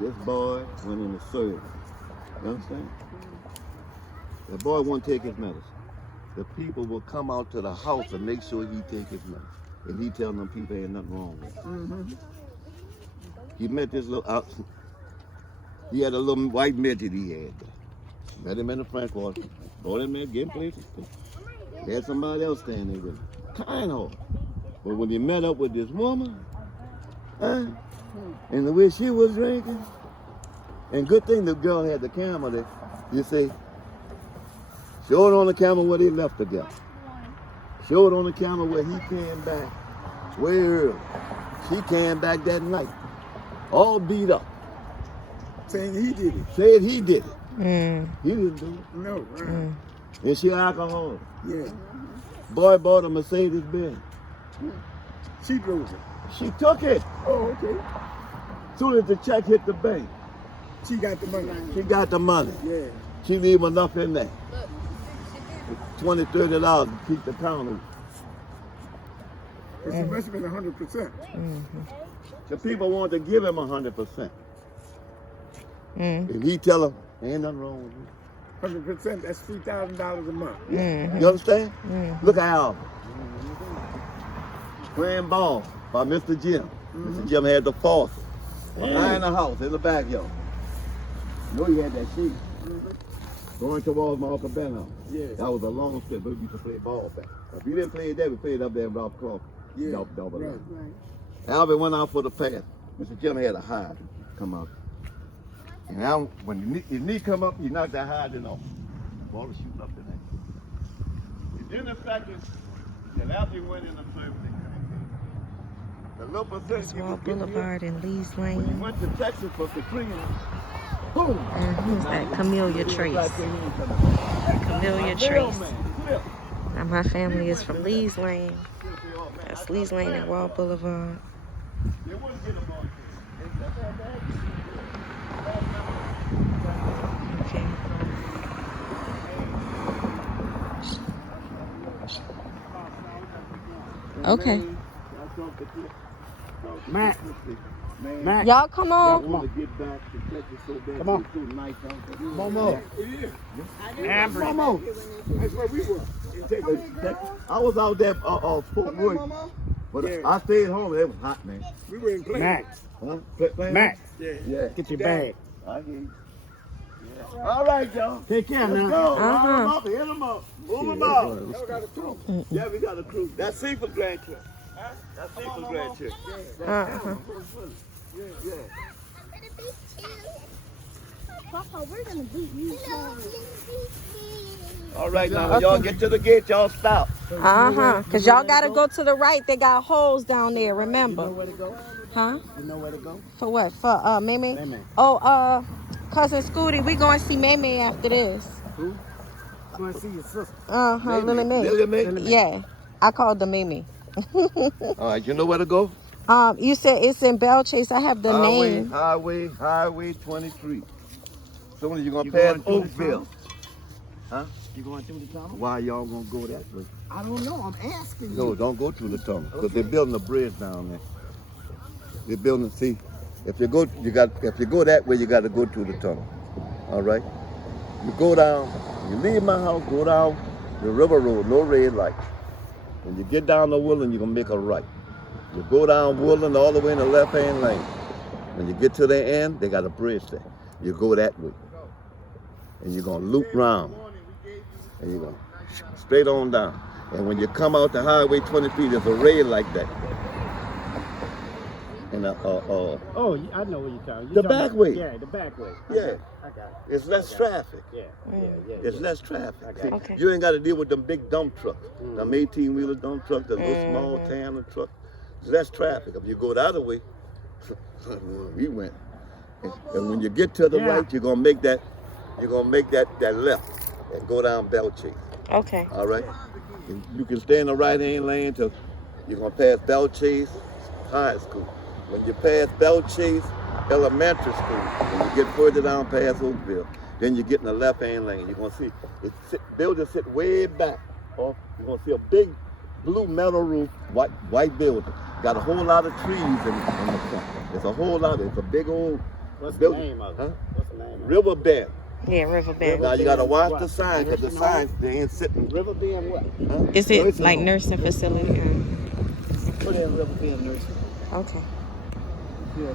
This boy went in the service. You understand? The boy won't take his medicine. The people will come out to the house and make sure he take his medicine. And he tell them people ain't nothing wrong with him. He met this little, he had a little white midget he had there. Met him in the front quarter. Brought him in, getting places. He had somebody else standing there with him. Kind of. But when he met up with this woman, and the way she was drinking, and good thing the girl had the camera there, you see, show it on the camera where they left together. Show it on the camera where he came back way early. She came back that night, all beat up. Saying he did it. Said he did it. He didn't do it. No. And she alcoholic. Yeah. Boy bought a Mercedes Benz. She drove it. She took it. Oh, okay. Soon as the check hit the bank, She got the money. she got the money. Yeah. She leave enough in there. $20, $30 to keep the counter. But she must have been 100%. The people want to give him 100%. And he tell them, ain't nothing wrong with you. 100%, that's $3,000 a month. You understand? Look at Albert. Playing ball by Mr. Jim. Mr. Jim had the faucet behind the house in the backyard. You know he had that sheet. Going towards my Uncle Ben house. Yeah. That was a long strip, but we used to play ball back. If you didn't play it there, we played up there in Ralph Clark. Yeah. Double Right. Right. Albert went out for the pass. Mr. Jim had a hide come out. And now, when his knee come up, he knocked that hide off. Ball was shooting up in there. And then the fact is that after he went in the service, the little percentage he Wall was getting Boulevard and Lee's when he Lane. went to Texas for Cyprian, boom. Who's that? Camellia Trace. Camellia Trace. Now my family is from Lee's Lane. That's Lee's Lane and Wall Boulevard. Okay. Okay. Mac. Man, Mac. Y'all come I on. want to get back to Texas so bad. Come on. It's so nice out there. Momo. Amber. Momo. That's where we were. In Texas. I was out there Fort Worth, but Yeah. I stayed home. It was hot, man. We were in Plain. Mac. Huh? Mac. Yeah. Get your bag. I hear you. Yeah. All right, y'all. Take care Let's now. go. Uh-huh. Line 'em up, hit 'em up. Move 'em out. Yeah, we got a crew. That's Seafood grandchildren. Huh? That's Seafood grandchildren. Uh-huh. Yeah. Papa, we're gonna beat you. All right, now when y'all get to the gate, y'all stop. Uh-huh. Because y'all got to go to the right. They got holes down there, remember. You know where to go? Huh? You know where to go? For what? For Mimi? Mimi. Oh, Cousin Scooty, we going to see Mimi after this. Who? I'm going to see your sister. Uh-huh, Lily Lily Mae. Mae? Yeah. I called the Mimi. All right, you know where to go? You said it's in Bell Chase. I have the name. Highway 23. Soon as you're You gonna pass going through the Oakville. tunnel? Huh? You going through the tunnel? Why y'all gonna go that way? I don't know. I'm asking No, you. don't go through the tunnel, because they're building a bridge down there. They're building, see, if you go that way, you gotta go through the tunnel. All right? You go down, you leave my house, go down the river road, no red light. When you get down to Woodland, you're gonna make a right. You go down Woodland all the way in the left-hand lane. When you get to the end, they got a bridge there. You go that way. And you're gonna loop round. And you're gonna straight on down. And when you come out the Highway 23, there's a red like that. And Oh, I know what you're talking. The back way. Yeah, the back way. yeah, I got it. it's less traffic. Yeah. It's less traffic. See, Okay. you ain't got to deal with them big dump trucks, them 18-wheeler dump trucks, the little small Tanner truck. It's less traffic. If you go the other way, we went. And when you get to the right, you're gonna make that left and go down Bell Chase. Okay. All right. And you can stay in the right-hand lane till you're gonna pass Bell Chase High School. When you pass Bell Chase Elementary School, when you get further down past Oakville, then you get in the left-hand lane. You're gonna see buildings sit way back. You're gonna see a big blue metal roof, white building. Got a whole lot of trees in the front. It's a whole lot. It's a big old What's the building. name of it? Huh? What's the name of it? River Bend. Yeah, Riverbend. Now you gotta watch the signs, because the signs, they ain't sitting. River Bend what? Huh? Is it Nursing like home. nursing facility? Put in River Bend Nursing. Okay. Yeah.